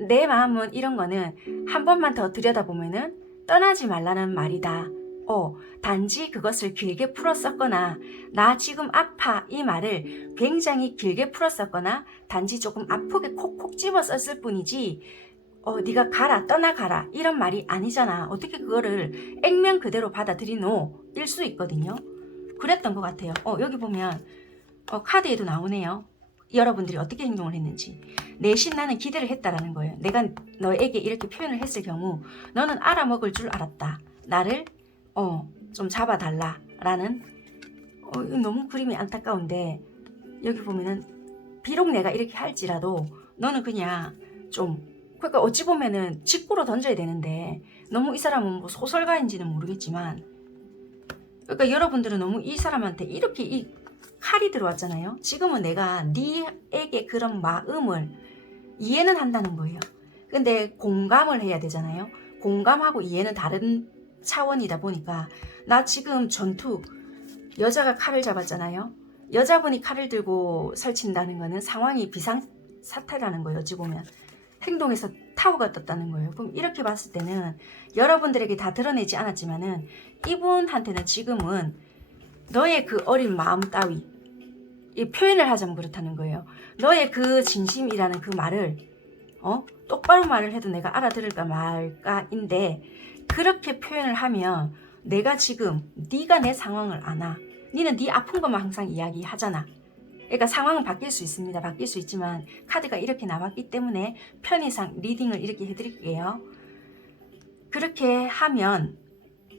내 마음은 이런 거는 한 번만 더 들여다보면은 떠나지 말라는 말이다. 단지 그것을 길게 풀었었거나 나 지금 아파 이 말을 굉장히 길게 풀었었거나 단지 조금 아프게 콕콕 집어 썼을 뿐이지 네가 가라 떠나가라 이런 말이 아니잖아. 어떻게 그거를 액면 그대로 받아들이노 일 수 있거든요. 그랬던 것 같아요. 여기 보면 카드에도 나오네요. 여러분들이 어떻게 행동을 했는지. 내심 나는 기대를 했다라는 거예요. 내가 너에게 이렇게 표현을 했을 경우 너는 알아먹을 줄 알았다. 나를 좀 잡아달라라는 너무 그림이 안타까운데 여기 보면은 비록 내가 이렇게 할지라도 너는 그냥 그러니까 어찌 보면은 직구로 던져야 되는데 너무 이 사람은 소설가인지는 모르겠지만 그러니까 여러분들은 너무 이 사람한테 이렇게 이 칼이 들어왔잖아요. 지금은 내가 네에게 그런 마음을 이해는 한다는 거예요. 근데 공감을 해야 되잖아요. 공감하고 이해는 다른 차원이다 보니까 나 지금 여자가 칼을 잡았잖아요. 여자분이 칼을 들고 설친다는 거는 상황이 비상사태라는 거예요. 어찌 보면 행동에서 타오가 떴다는 거예요. 그럼 이렇게 봤을 때는 여러분들에게 다 드러내지 않았지만은 이분한테는 지금은 너의 그 어린 마음 따위 이 표현을 하자면 그렇다는 거예요. 너의 그 진심이라는 그 말을 똑바로 말을 해도 내가 알아들을까 말까인데 그렇게 표현을 하면 내가 지금 네가 내 상황을 아나. 니는 네 아픈 것만 항상 이야기하잖아. 그러니까 상황은 바뀔 수 있습니다. 바뀔 수 있지만 카드가 이렇게 나왔기 때문에 편의상 리딩을 이렇게 해드릴게요. 그렇게 하면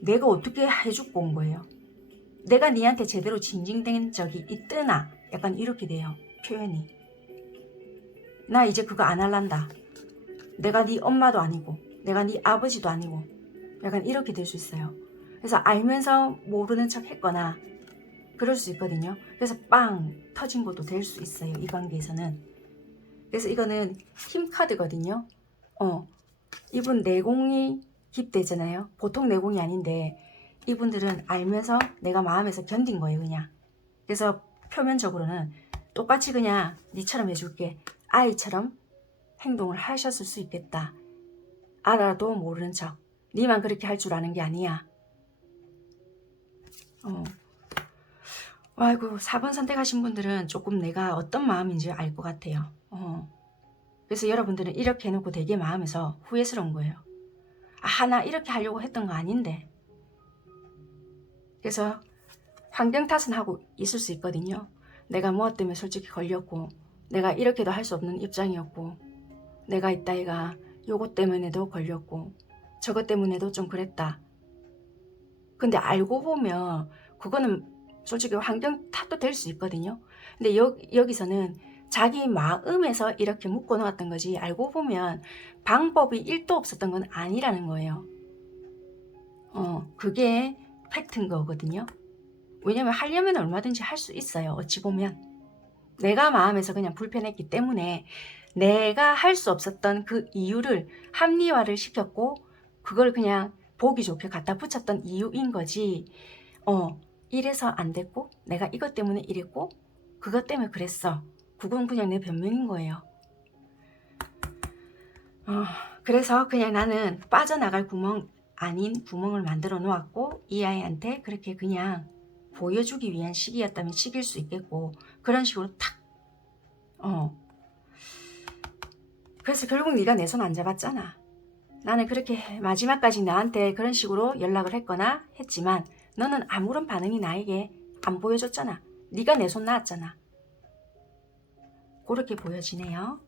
내가 어떻게 해주고 온 거예요. 내가 니한테 제대로 징징댄 적이 있더나 약간 이렇게 돼요. 표현이. 나 이제 그거 안 할란다. 내가 네 엄마도 아니고 내가 네 아버지도 아니고 약간 이렇게 될 수 있어요. 그래서 알면서 모르는 척 했거나 그럴 수 있거든요. 그래서 빵 터진 것도 될 수 있어요. 이 관계에서는. 그래서 이거는 힘 카드거든요. 이분 내공이 깊대잖아요. 보통 내공이 아닌데 이분들은 알면서 내가 마음에서 견딘 거예요. 그냥. 그래서 표면적으로는 똑같이 그냥 니처럼 해줄게. 아이처럼 행동을 하셨을 수 있겠다. 알아도 모르는 척. 니만 그렇게 할 줄 아는 게 아니야. 아이고 4번 선택하신 분들은 조금 내가 어떤 마음인지 알 것 같아요. 그래서 여러분들은 이렇게 해놓고 되게 마음에서 후회스러운 거예요. 아, 나 이렇게 하려고 했던 거 아닌데. 그래서 환경 탓은 하고 있을 수 있거든요. 내가 무엇 때문에 솔직히 걸렸고, 내가 이렇게도 할 수 없는 입장이었고, 내가 이따위가 요것 때문에도 걸렸고, 저것 때문에도 좀 그랬다. 근데 알고 보면 그거는 솔직히 환경 탓도 될 수 있거든요. 근데 여기서는 자기 마음에서 이렇게 묶어 놓았던 거지, 알고 보면 방법이 1도 없었던 건 아니라는 거예요. 그게 팩트인 거거든요. 왜냐면 하려면 얼마든지 할 수 있어요. 어찌 보면 내가 마음에서 그냥 불편했기 때문에 내가 할 수 없었던 그 이유를 합리화를 시켰고, 그걸 그냥 보기 좋게 갖다 붙였던 이유인 거지. 이래서 안 됐고, 내가 이것 때문에 이랬고, 그것 때문에 그랬어. 그건 그냥 내 변명인 거예요. 그래서 그냥 나는 빠져나갈 구멍 아닌 구멍을 만들어 놓았고, 이 아이한테 그렇게 그냥 보여주기 위한 시기였다면 시기일 수 있겠고, 그런 식으로 탁 그래서 결국 네가 내 손 안 잡았잖아. 나는 그렇게 마지막까지 나한테 그런 식으로 연락을 했거나 했지만 너는 아무런 반응이 나에게 안 보여줬잖아. 네가 내 손 놨잖아. 그렇게 보여지네요.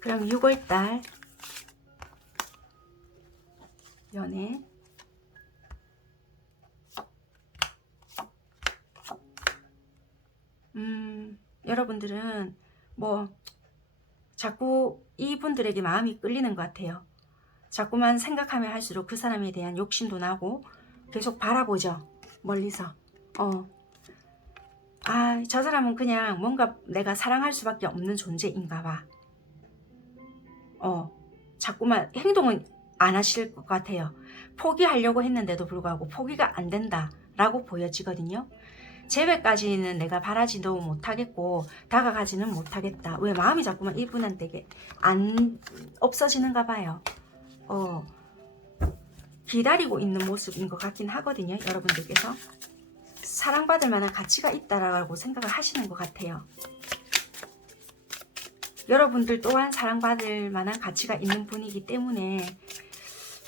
그럼 6월달 연애 여러분들은 뭐 자꾸 이분들에게 마음이 끌리는 것 같아요. 자꾸만 생각하면 할수록 그 사람에 대한 욕심도 나고 계속 바라보죠. 멀리서. 저 사람은 그냥 뭔가 내가 사랑할 수밖에 없는 존재인가 봐. 자꾸만 행동은 안 하실 것 같아요. 포기하려고 했는데도 불구하고 포기가 안 된다라고 보여지거든요. 재회까지는 내가 바라지도 못하겠고 다가가지는 못하겠다. 왜 마음이 자꾸만 이분한테 안 없어지는가 봐요. 기다리고 있는 모습인 것 같긴 하거든요. 여러분들께서 사랑받을 만한 가치가 있다라고 생각을 하시는 것 같아요. 여러분들 또한 사랑받을 만한 가치가 있는 분이기 때문에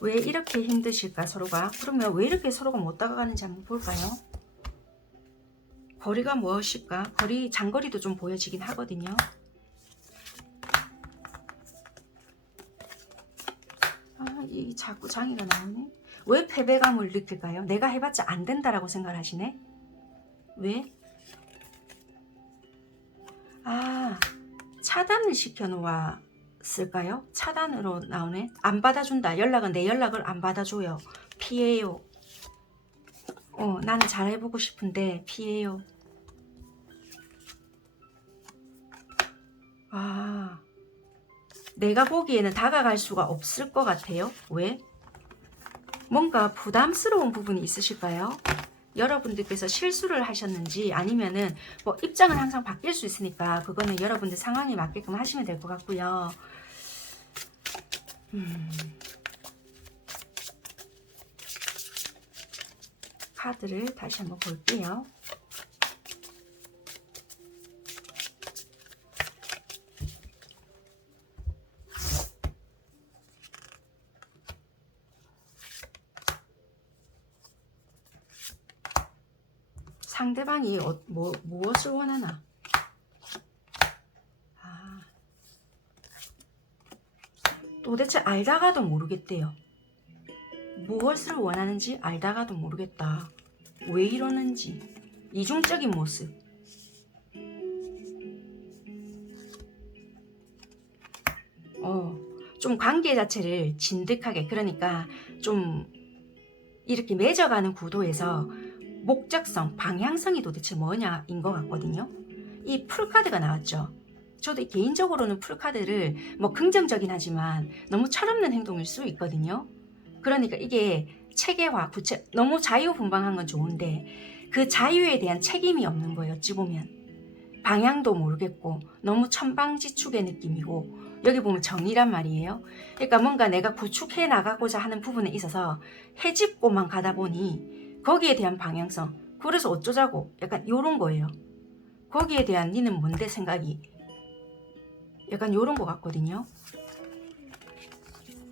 왜 이렇게 힘드실까 서로가? 그러면 왜 이렇게 서로가 못 다가가는지 한번 볼까요? 거리가 무엇일까? 장거리도 좀 보여지긴 하거든요. 이 자꾸 장애가 나오네. 왜 패배감을 느낄까요? 내가 해봤자 안 된다라고 생각을 하시네. 왜? 차단을 시켜 놓았을까요? 차단으로 나오네. 안 받아준다. 연락은 내 연락을 안 받아줘요. 피해요. 나는 잘해보고 싶은데 피해요. 내가 보기에는 다가갈 수가 없을 것 같아요. 왜? 뭔가 부담스러운 부분이 있으실까요? 여러분들께서 실수를 하셨는지 아니면은 뭐 입장은 항상 바뀔 수 있으니까 그거는 여러분들 상황에 맞게끔 하시면 될 것 같고요. 카드를 다시 한번 볼게요. 상대방이 무엇을 원하나? 도대체 알다가도 모르겠대요. 무엇을 원하는지 알다가도 모르겠다. 왜 이러는지. 이중적인 모습. 좀 관계 자체를 진득하게, 그러니까 좀 이렇게 맺어가는 구도에서 목적성, 방향성이 도대체 뭐냐인 것 같거든요. 이 풀카드가 나왔죠. 저도 개인적으로는 풀카드를 뭐 긍정적이긴 하지만 너무 철없는 행동일 수 있거든요. 그러니까 이게 체계화, 너무 자유분방한 건 좋은데 그 자유에 대한 책임이 없는 거예요. 어찌 보면. 방향도 모르겠고 너무 천방지축의 느낌이고 여기 보면 정이란 말이에요. 그러니까 뭔가 내가 구축해 나가고자 하는 부분에 있어서 해집고만 가다 보니 거기에 대한 방향성, 그래서 어쩌자고 약간 요런 거예요. 거기에 대한 니는 뭔데 생각이 약간 요런 거 같거든요.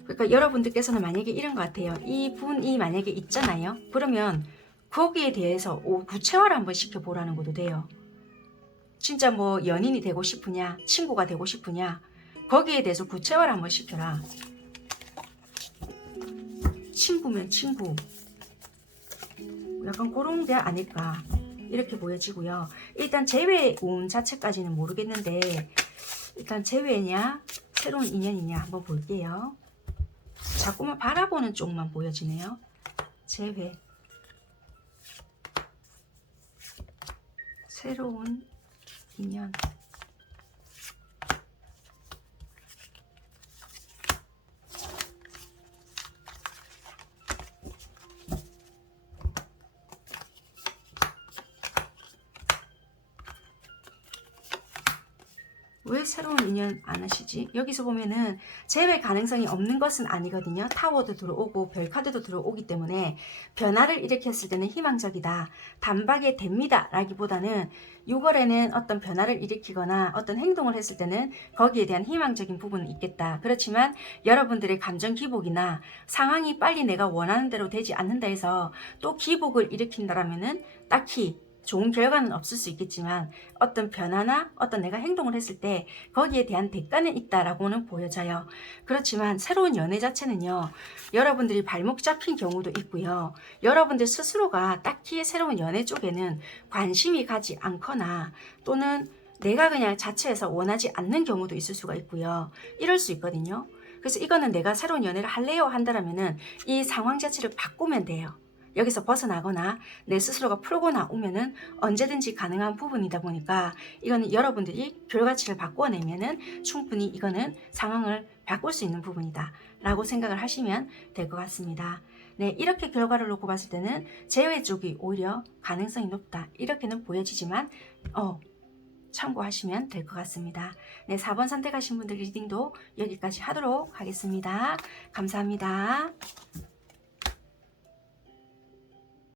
그러니까 여러분들께서는 만약에 이런 것 같아요. 이 분이 만약에 있잖아요. 그러면 거기에 대해서 구체화를 한번 시켜보라는 것도 돼요. 진짜 뭐 연인이 되고 싶으냐, 친구가 되고 싶으냐, 거기에 대해서 구체화를 한번 시켜라. 친구면 친구, 약간 그런 게 아닐까 이렇게 보여지고요. 일단 재회 운 자체까지는 모르겠는데 일단 재회냐 새로운 인연이냐 한번 볼게요. 자꾸만 바라보는 쪽만 보여지네요. 재회, 새로운 인연, 왜 새로운 인연 안 하시지? 여기서 보면은 재회 가능성이 없는 것은 아니거든요. 타워도 들어오고 별카드도 들어오기 때문에 변화를 일으켰을 때는 희망적이다. 단박에 됩니다. 라기보다는 6월에는 어떤 변화를 일으키거나 어떤 행동을 했을 때는 거기에 대한 희망적인 부분은 있겠다. 그렇지만 여러분들의 감정 기복이나 상황이 빨리 내가 원하는 대로 되지 않는다 해서 또 기복을 일으킨다라면은 딱히 좋은 결과는 없을 수 있겠지만 어떤 변화나 어떤 내가 행동을 했을 때 거기에 대한 대가는 있다라고는 보여져요. 그렇지만 새로운 연애 자체는요. 여러분들이 발목 잡힌 경우도 있고요. 여러분들 스스로가 딱히 새로운 연애 쪽에는 관심이 가지 않거나 또는 내가 그냥 자체에서 원하지 않는 경우도 있을 수가 있고요. 이럴 수 있거든요. 그래서 이거는 내가 새로운 연애를 할래요 한다면은 이 상황 자체를 바꾸면 돼요. 여기서 벗어나거나 내 스스로가 풀고 나오면은 언제든지 가능한 부분이다 보니까 이거는 여러분들이 결과치를 바꿔내면은 충분히 이거는 상황을 바꿀 수 있는 부분이다 라고 생각을 하시면 될 것 같습니다. 네, 이렇게 결과를 놓고 봤을 때는 재회 쪽이 오히려 가능성이 높다 이렇게는 보여지지만 참고하시면 될 것 같습니다. 네, 4번 선택하신 분들 리딩도 여기까지 하도록 하겠습니다. 감사합니다.